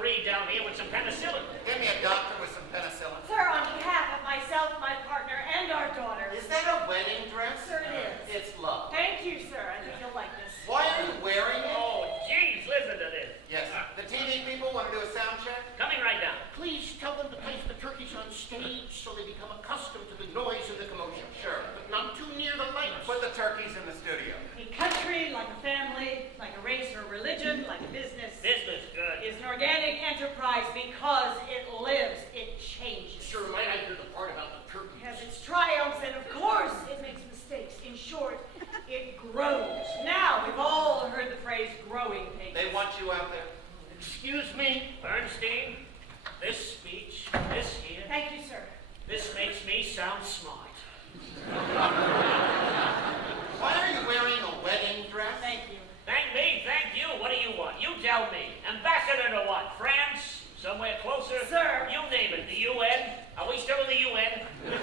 Reed down here with some penicillin. Give me a doctor with some penicillin. Sir, on behalf of myself, my partner, and our daughter. Is that a wedding dress? Sir, it is. It's love. Thank you, sir. I think you'll like this. Why are you wearing it? Oh, jeez, listen to this. Yes. The TV people want to do a sound check? Coming right down. Please tell them to place the turkeys on stage so they become accustomed to the noise and the commotion. Sure. But not too near the lights. Put the turkeys in the studio. A country, like a family, like a race or a religion, like a business, Business, good. is an organic enterprise because it lives, it changes. Sure, might I hear the part about the turkeys? It has its triumphs, and of course, it makes mistakes. In short, it grows. Now, we've all heard the phrase growing pains. They want you out there. Excuse me, Bernstein. This speech, this here, Thank you, sir. this makes me sound smart. Why are you wearing a wedding dress? Thank you. Thank me, thank you. What do you want? You tell me. Ambassador to what? France? Somewhere closer? Sir. You name it. The UN? Are we still in the UN? You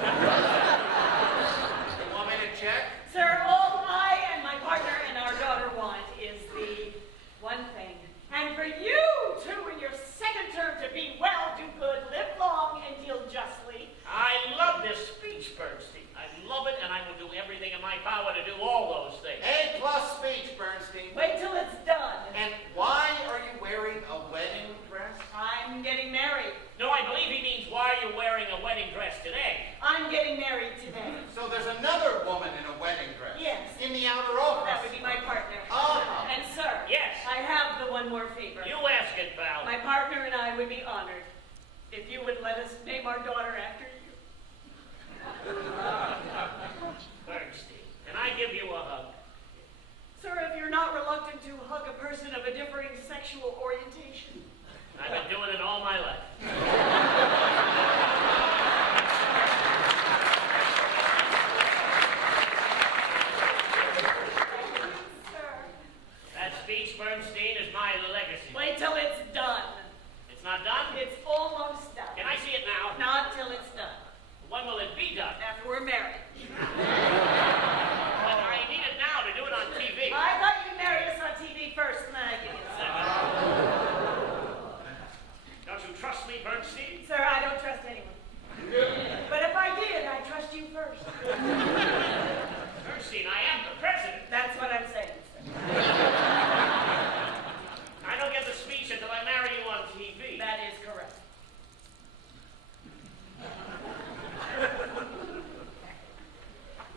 want me to check? Sir, all I and my partner and our daughter want is the one thing. And for you two in your second term to be well, do good, live long, and deal justly. I love this speech, Bernstein. I love it, and I will do everything in my power to do all those things. A-plus speech, Bernstein. Wait till it's done. And why are you wearing a wedding dress? I'm getting married. No, I believe he means why are you wearing a wedding dress today? I'm getting married today. So there's another woman in a wedding dress. Yes. In the outer office. That would be my partner. Uh-huh. And sir, Yes. I have the one more favor. You ask it, pal. My partner and I would be honored if you would let us name our daughter after you. Bernstein, can I give you a hug? Sir, if you're not reluctant to hug a person of a differing sexual orientation. I've been doing it all my life. Sir, That speech, Bernstein, is my legacy. wait till it's done. It's not done? It's almost done. Can I see it now? Not till it's done. When will it be done? After we're married. But I need it now to do it on TV. I thought you'd marry us on TV first, and then I'd give you a second. Don't you trust me, Bernstein? Sir, I don't trust anyone. But if I did, I'd trust you first. Bernstein, I am the president. That's what I'm saying, sir. I don't get the speech until I marry you on TV. That is correct.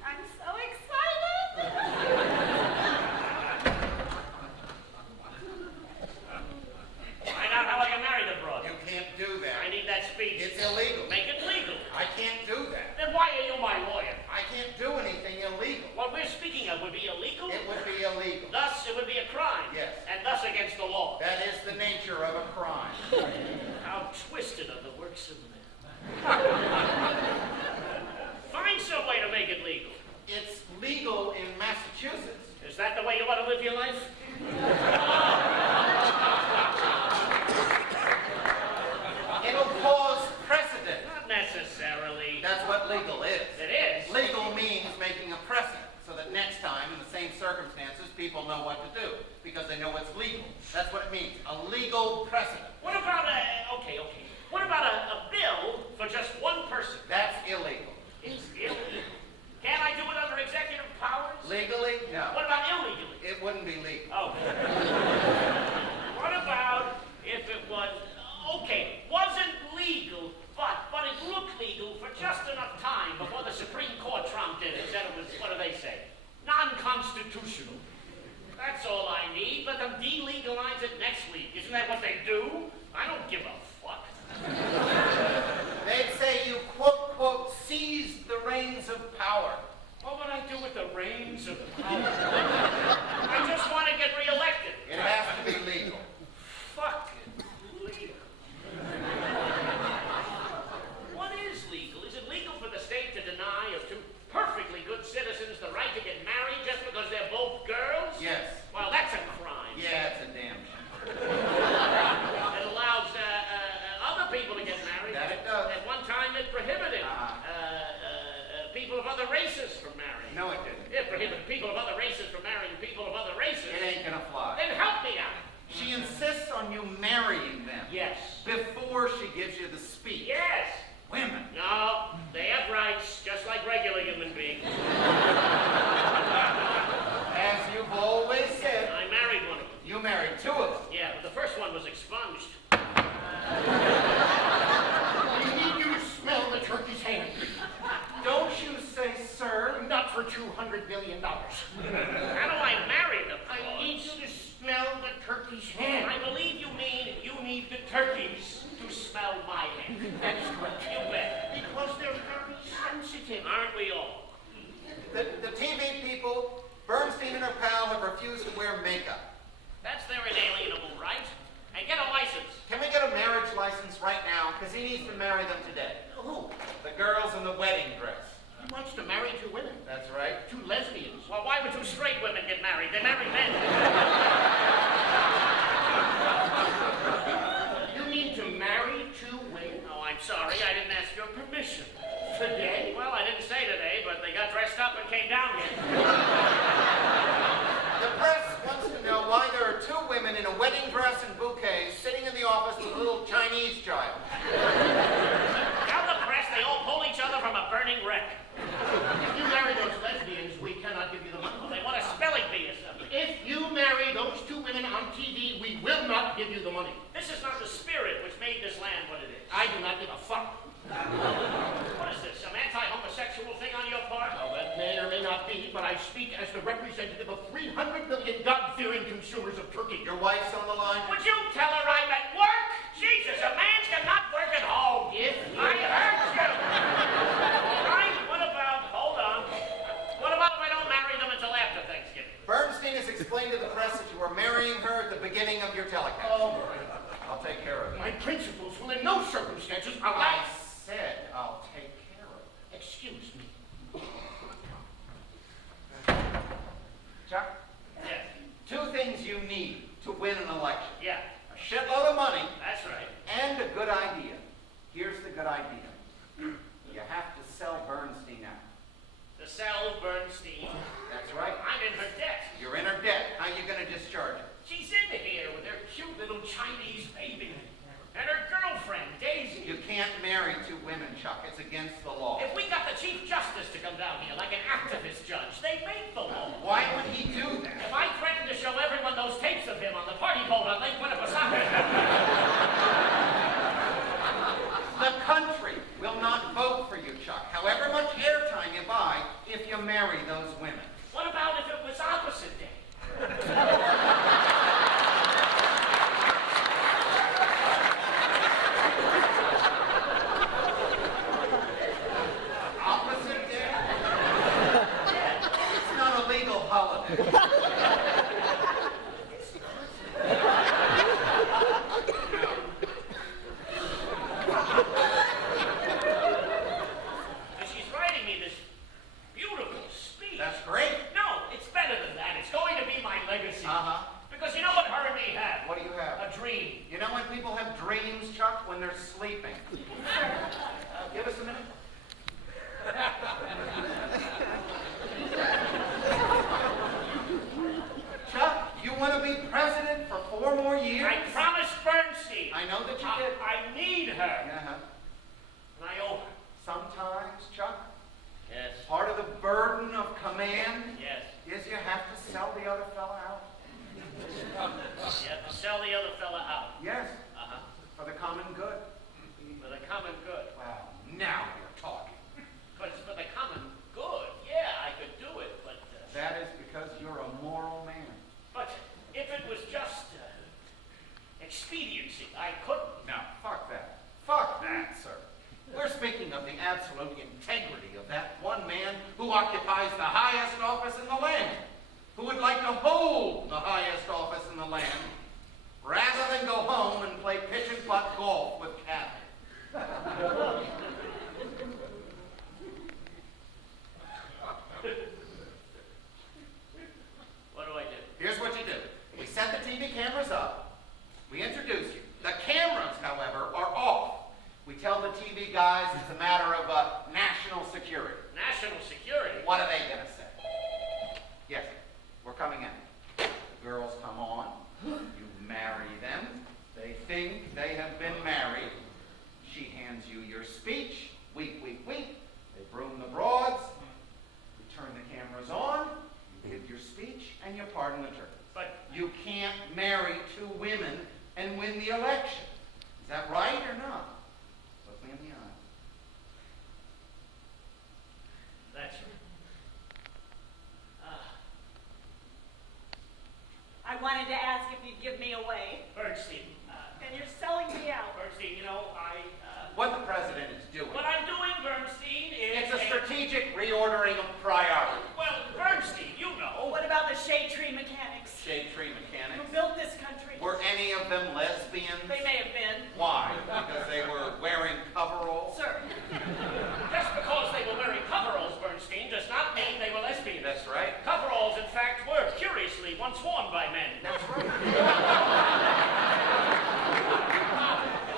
I'm so excited. Find out how I can marry the broad. You can't do I that. need that speech. It's illegal. Make it legal. I can't do that. Then why are you my lawyer? I can't do anything illegal. What we're speaking of would be illegal? It would be illegal. Thus, it would be a crime. Yes. And thus against the law. That is the nature of a crime. How twisted are the works of man. Find some way to make it legal. It's legal in Massachusetts. Is that the way you want to live your life? It'll cause precedent. Not necessarily. That's what legal is. It is. Legal means making a precedent so that next time in the same circumstances people know what to do because they know what's legal. That's what it means. A legal precedent. What about okay. What about a bill for just one person? That's illegal. It's illegal. Can't I do it under executive powers? Legally? No. What about illegally? It wouldn't be legal. Oh. What about if it was, okay, wasn't legal, but it looked legal for just enough time before the Supreme Court trumped it and said it was, what do they say? Non-constitutional. That's all I need. Let them delegalize it next week. Isn't that what they do? I don't give a fuck. They'd say you, quote, quote, seized the reins of power. What would I do with the reins of power? I just want to get reelected. It has to be legal. Fucking legal. What is legal? Is it legal for the state to deny of two perfectly good citizens the right to get married just because they're both girls? Yes. Well, that's a crime. Yeah, it's a damn shame. It allows other people to get married. That it does. At one time, it prohibited people of other races from marrying. No, it didn't. It prohibited people of other races from marrying people of other races. It ain't gonna fly. Then help me out. She insists on you marrying them. Yes. Before she gives you the speech. Yes. Women. No, they have rights, just like regular human beings. As you've always said, I married one of them. you married two of them. Yeah, but the first one was expunged. We need you to smell the turkey's hand. Don't you say, sir? Not for $200 million. How do I marry them? I need you to smell the turkey's hand. I believe you mean you need the turkeys to smell my hand. That's correct. You bet. Because they're very sensitive. Aren't we all? The TV people, Bernstein and her pal, have refused to wear makeup. That's their inalienable right. And get a license. Can we get a marriage license right now? Because he needs to marry them today. Who? The girls in the wedding dress. He wants to marry two women. That's right. Two lesbians. Well, why would two straight women get married? They marry men. You mean to marry two women? Oh, I'm sorry. I didn't ask your permission. Today? Well, I didn't say today, but they got dressed up and came down here. The press wants to know why there are two women in a wedding dress and bouquets sitting in the office with a little Chinese child. Tell the press they all pull each other from a burning wreck. If you marry those lesbians, we cannot give you the money. Well, they want a spelling bee or something. If you marry those two women on TV, we will not give you the money. This is not the spirit which made this land what it is. I do not give a fuck. What is this, some anti-homosexual thing on your part? Well, that may or may not be, but I speak as the representative of 300 million God-fearing consumers of turkey. Your wife's on the line? Would you tell her I'm at work? Jesus, a man cannot work at home. If I heard you. All right, hold on. What about if I don't marry them until after Thanksgiving? Bernstein has explained to the press that you were marrying her at the beginning of your telecast. Oh, I'll take care of it. my principles will in no circumstances I allow... said I'll take care of it. Excuse me. Chuck, Yes. two things you need to win an election. Yeah, A shitload of money that's right. and a good idea. Here's the good idea. You have to sell Bernstein out. To sell Bernstein. That's right. I'm in her debt. You're in her debt. How are you going to discharge her? She's in here with her cute little Chinese baby. And her girlfriend, Daisy. You can't marry two women, Chuck. It's against the law. If we got the Chief Justice to come down here like an activist judge, they'd make the law. Why would he do that? If I threatened to show everyone those tapes of him on the party boat on Lake Winnipesaukee. The country will not vote for you, Chuck. However much airtime you buy, if you marry those women. What about if it was opposite day? Opposite day? It's not a legal holiday. And she's writing me this beautiful speech. That's great. No, it's better than that. It's going to be my legacy. Uh-huh. Because you know what her and me have? What do you have? A dream. You know when people have dreams, Chuck? When they're sleeping. Give us a minute. Chuck, you want to be president for 4 more years? I promised Bernstein. I know that you did. I need her. Uh-huh. And I owe her. Sometimes, Chuck, Yes. part of the burden of command Yes. is you have to sell the other fella out. You have to sell the other fella out. Yes, Uh-huh. for the common good. For the common good. Wow, now you're talking. But it's for the common good. Yeah, I could do it, but... That is because you're a moral man. But if it was just expediency, I couldn't. No, fuck that. Fuck that, sir. We're speaking of the absolute integrity of that one man who occupies the highest office in the land, who would like to hold the highest office in the land, rather than go home and play pitch and putt golf with Kathy. What do I do? Here's what you do. We set the TV cameras up. We introduce you. The cameras, however, are off. We tell the TV guys it's a matter of national security. National security? What are they going to say? Yes, we're coming in. The girls come on. You marry them. They the election. Is that right or not? Look me in the eye. That's right. I wanted to ask if you'd give me away. Bernstein. And you're selling me out. Bernstein, What the president is doing. what I'm doing, Bernstein, is It's a strategic reordering of priorities. Well, Bernstein, you know. What about the shade tree mechanics? Shade tree Who mechanics. built this country? Were any of them lesbians? They may have been. Why? Because they were wearing coveralls? Sir, Just because they were wearing coveralls, Bernstein, does not mean they were lesbians. That's right. Coveralls, in fact, were curiously once worn by men. That's right.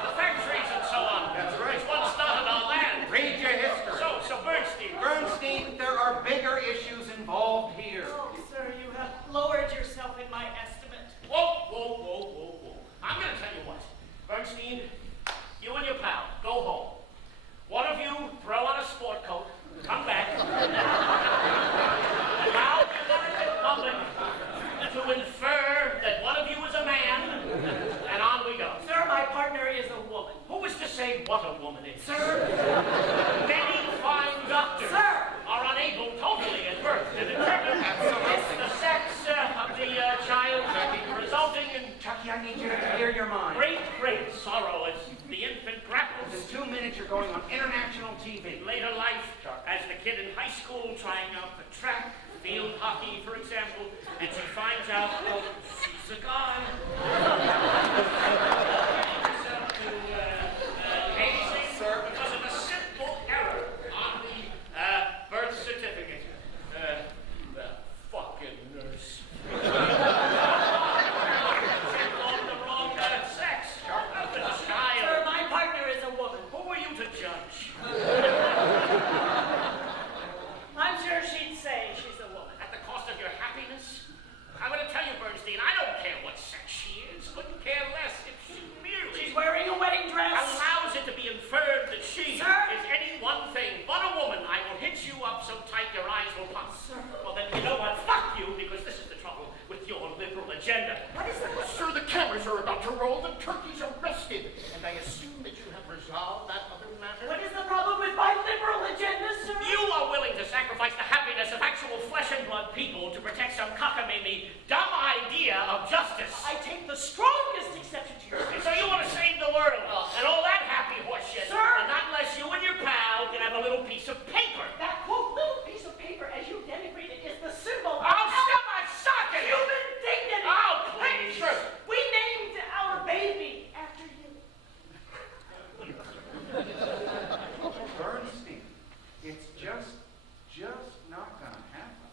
The factories and so on. That's right. Which once started our land. Read your history. So Bernstein. Bernstein, there are bigger issues involved here. oh, sir, you have lowered yourself in my estimate. Whoa. I'm going to tell you what. Bernstein, you and your pal, go home. One of you throw on a sport coat, come back. Allow the American public to infer that one of you is a man, and on we go. Sir, my partner is a woman. Who is to say what a woman is? Sir, Many fine doctors Sir! are unable totally at birth to determine the sex of the child, resulting in Chucky, I need you to clear your mind. great sorrow as the infant grapples In 2 minutes, you're going on international TV. in later life, as the kid in high school trying out the track, field hockey, for example, and she finds out, oh, she's a guy. Herself to hazing because of a simple error on the birth certificate. The fucking nurse. On the wrong sex. Of the sir, child. my partner is a woman. Who are you to judge? I'm sure she'd say she's a woman. At the cost of your happiness? I'm going to tell you, Bernstein, I don't care what sex she is. Couldn't care less if she merely She's wearing a wedding dress. allows it to be inferred that she Sir? is any one thing but a woman. I will hit you up so tight your eyes will pop. Sir. Well, then you know what? Fuck you, because this is the trouble with your liberal agenda. What is that? Sir, the cameras are about to roll. The turkey's arrested. And I assume that you have resolved that other matter? What is the problem with my liberal agenda, sir? You are willing to sacrifice the happiness of actual flesh and blood people to protect some cockamamie, dumb idea of justice. I take the strongest exception to your And so you want to save the world and all that happy horseshit. Sir! And not unless you and your pal can have a little piece of paper. That quote little piece of paper, as you denigrate it, is the symbol of I'll stop my socket! human dignity. Oh, please. Sir, we named our baby after you. Bernstein, it's just not gonna happen.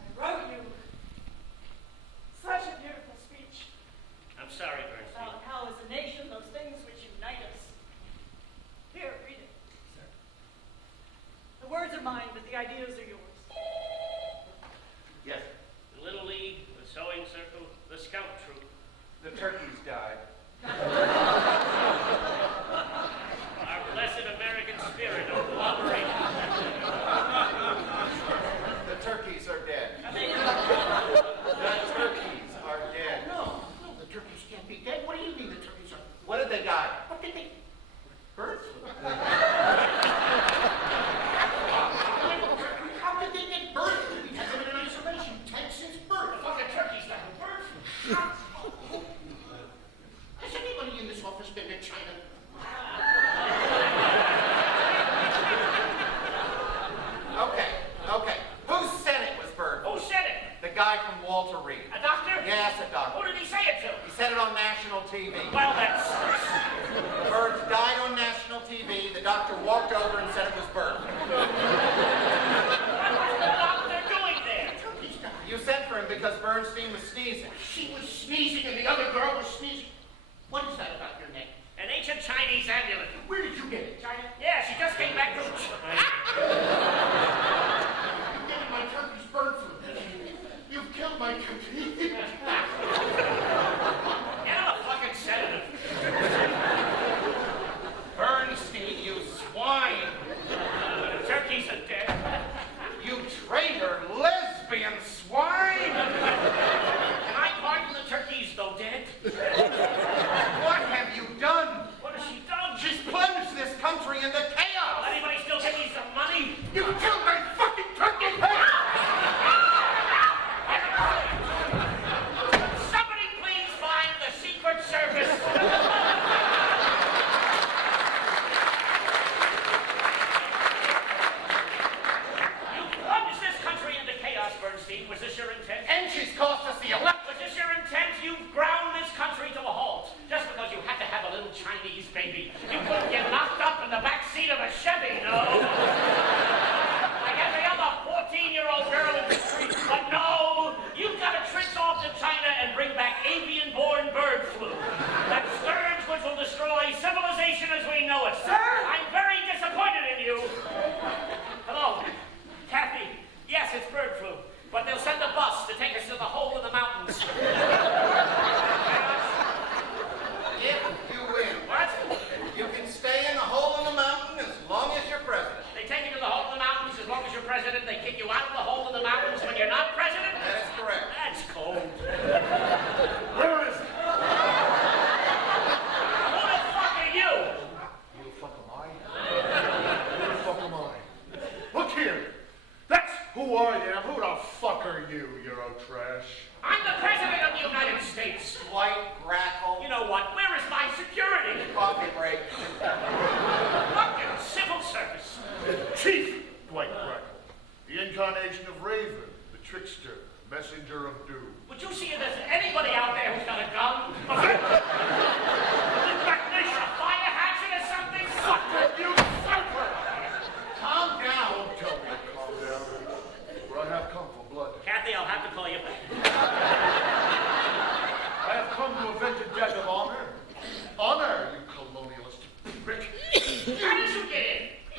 I wrote you such a beautiful speech I'm sorry, Bernstein. about how, as a nation, those things which unite us. Here, read it. Sir. The words are mine, but the ideas are yours. Yes, The Little League, the Sewing Circle, the Scout Troop. the turkeys died. Our blessed American spirit of cooperation. The turkeys are dead. I mean, The turkeys are dead. No, the turkeys can't be dead. What do you mean the turkeys are? What did they die? What did they? Birds? How did they get bird flu? We had them in isolation. Texas bird. The fucking turkeys died of bird flu. Has anybody in this office been to China? Okay. Who said it was bird? Who said it? The guy from Walter Reed. A doctor? Yes, a Who doctor. did he say it to? He said it on national TV. Well, that's... Birds died on national TV. The doctor walked over and said it was bird. What was the doctor doing there? Turkeys died. You sent for him because Bernstein was sneezing. She was sneezing and the other girl was sneezing. What is that about your neck? An ancient Chinese amulet. Where did you get it? China? Yeah, she just came back from China. You've given my turkeys bird flu. You've killed my turkey. Get him a fucking sedative. Bernstein, you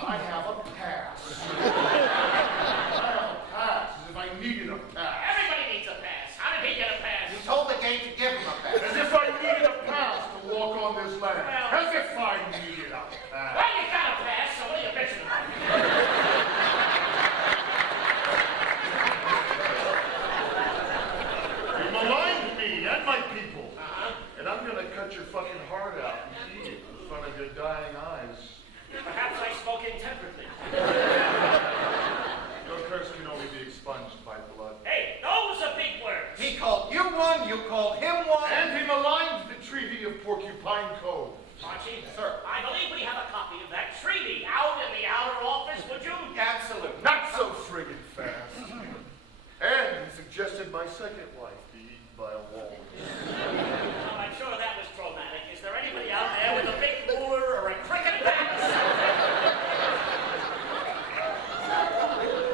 I have a pass. I have a pass, as if I needed a pass. Everybody needs a pass. How did he get a pass? You told the gate to give him a pass. As if I needed a pass to walk on this land. Well- As if I needed a pass. Well, you got a pass, so what are you bitching about? You maligned me and my people. And I'm gonna cut your fucking heart out and eat it in front of your dying eyes. Perhaps I spoke intemperately. Your curse can only be expunged by blood. Hey, those are big words. He called you one, you called him one. And he maligned the Treaty of Porcupine Cove. Archie, Sir. I believe we have a copy of that treaty out in the outer office, would you? Absolutely. Not so friggin' fast. And he suggested my second wife be eaten by a walrus. Well, I'm sure that was traumatic. Is there anybody out there with a big ruler or a cricket bat?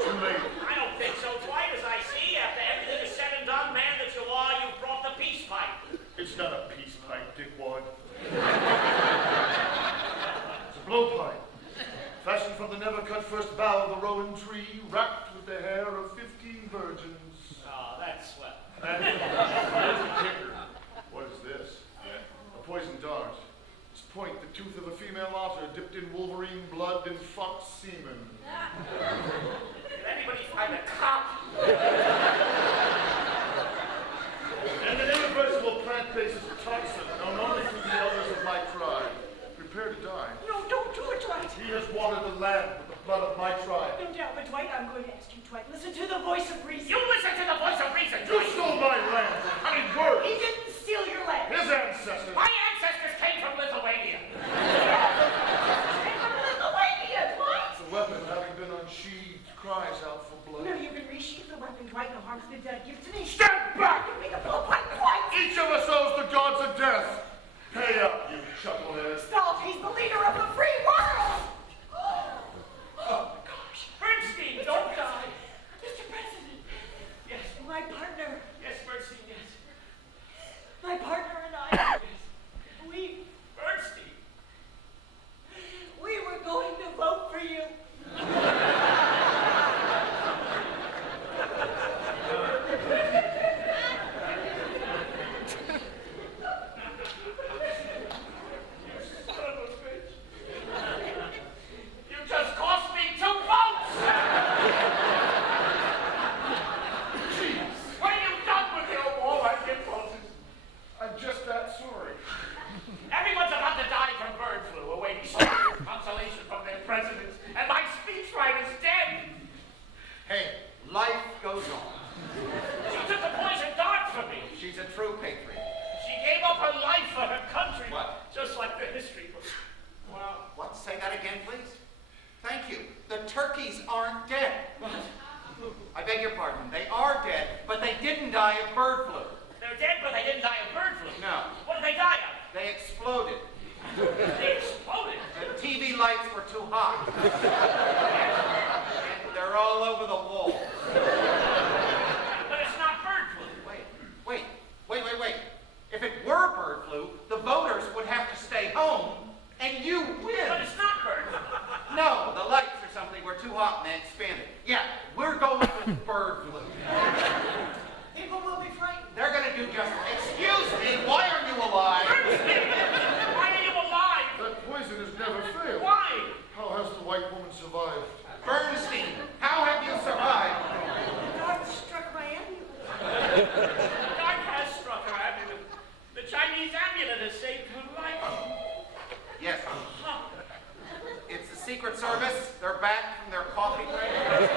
Too late. I don't think so, Dwight. As I see, after everything is said and done, man that you are, you've brought the peace pipe. It's not a peace pipe, dickwad. It's a blowpipe, fashioned from the never-cut first bough of the rowan tree, wrapped with the hair of 15 virgins. Oh, that's swell. And here's the kicker. What is this? A poison dart. Its point, the tooth of a female otter dipped in wolverine blood and fox semen. Did anybody find a cop? And an irreversible plant-based toxin known only to the elders of my tribe. Prepare to die. No, don't do it, Dwight. He has watered the land with the blood of my tribe. No doubt, but Dwight, I'm going to ask you, Dwight, listen to the voice of reason. You listen to the voice of reason, You Dwight. stole my land from cunning words. He didn't steal your land. His ancestors. My ancestors came from Lithuania. Came from Lithuania, Dwight. The weapon, having been unsheathed, cries out for blood. No, you can resheath the weapon, Dwight. No harm's been done. Give it to me. Stand back! Give me the blowpipe, Dwight. Each of us owes the gods a death. Pay up, you chucklehead. Stop. He's the leader of the free world. Oh my gosh. Bernstein, don't die. Mr. President. Yes, My partner. yes, Bernstein, yes. My partner and I. We Bernstein. were going to vote for you. Son of a bitch. You just cost me 2 votes. Jeez. What have you done with your all my impulses? I'm just that sorry. Everyone's about to die from bird flu, awaiting consolation from their presidents, and my speechwriter's dead. Hey, life goes on. She took the poison dart from me. She's a true patriot. She gave up her life for her country. What? Just like the history book. Wow. What? Say that again, please. Thank you. The turkeys aren't dead. What? I beg your pardon. They are dead, but they didn't die of bird flu. They're dead, but they didn't die of bird flu. No. What did they die of? They exploded. They exploded. The TV lights were too hot. And they're all over the walls. But it's not bird flu. Wait. If it were bird flu, the voters would have to stay home, and you win. But it's not bird flu. No, the lights or something were too hot and they expanded. Yeah, we're going with bird flu. People will be frightened. They're gonna do just. Excuse me, why are you alive? Why are you alive? That poison has never failed. Why? How has the white woman survived? Bernstein, how have you survived? God struck my ambulance. God has struck her amulet. The Chinese amulet has saved her life. Yes, Huh. it's the Secret Service. They're back from their coffee break. The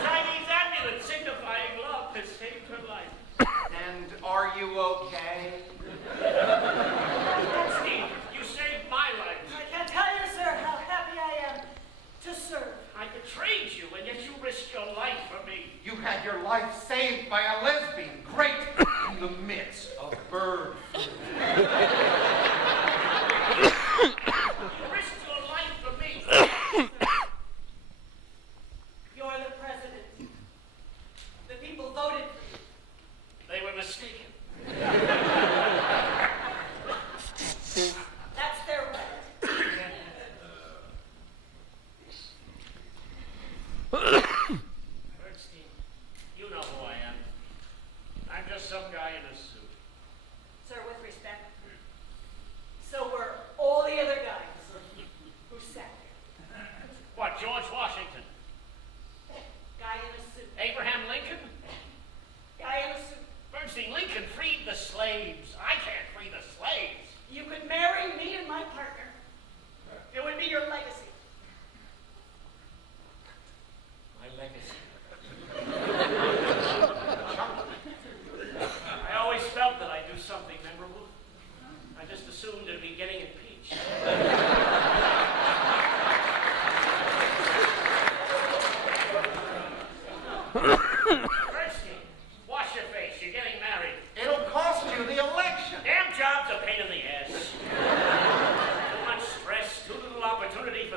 Chinese amulet signifying love has saved her life. And are you okay? Steve, you saved my life. I can't tell you, sir, how happy I am to serve. I betrayed you, and yet you risked your life for me. You had your life saved by a lesbian, great in the midst of bird flu. You risked your life for me. You're the president. The people voted for you. They were mistaken.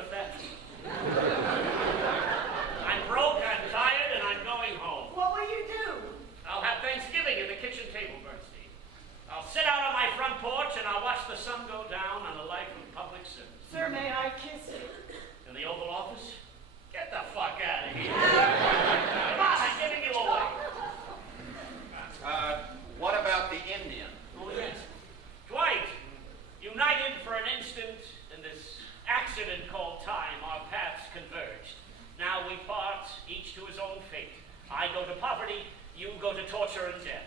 a theft. I'm broke, I'm tired, and I'm going home. What will you do? I'll have Thanksgiving at the kitchen table, Bernstein. I'll sit out on my front porch and I'll watch the sun go down on the life of public service. Sir, may I kiss you? In the Oval Office? Get the fuck out of here. Come on, I'm giving you away. What about the Indian? Oh, yes. Dwight, united for an instant in this accident called time, our paths converged. Now we part, each to his own fate. I go to poverty, you go to torture and death.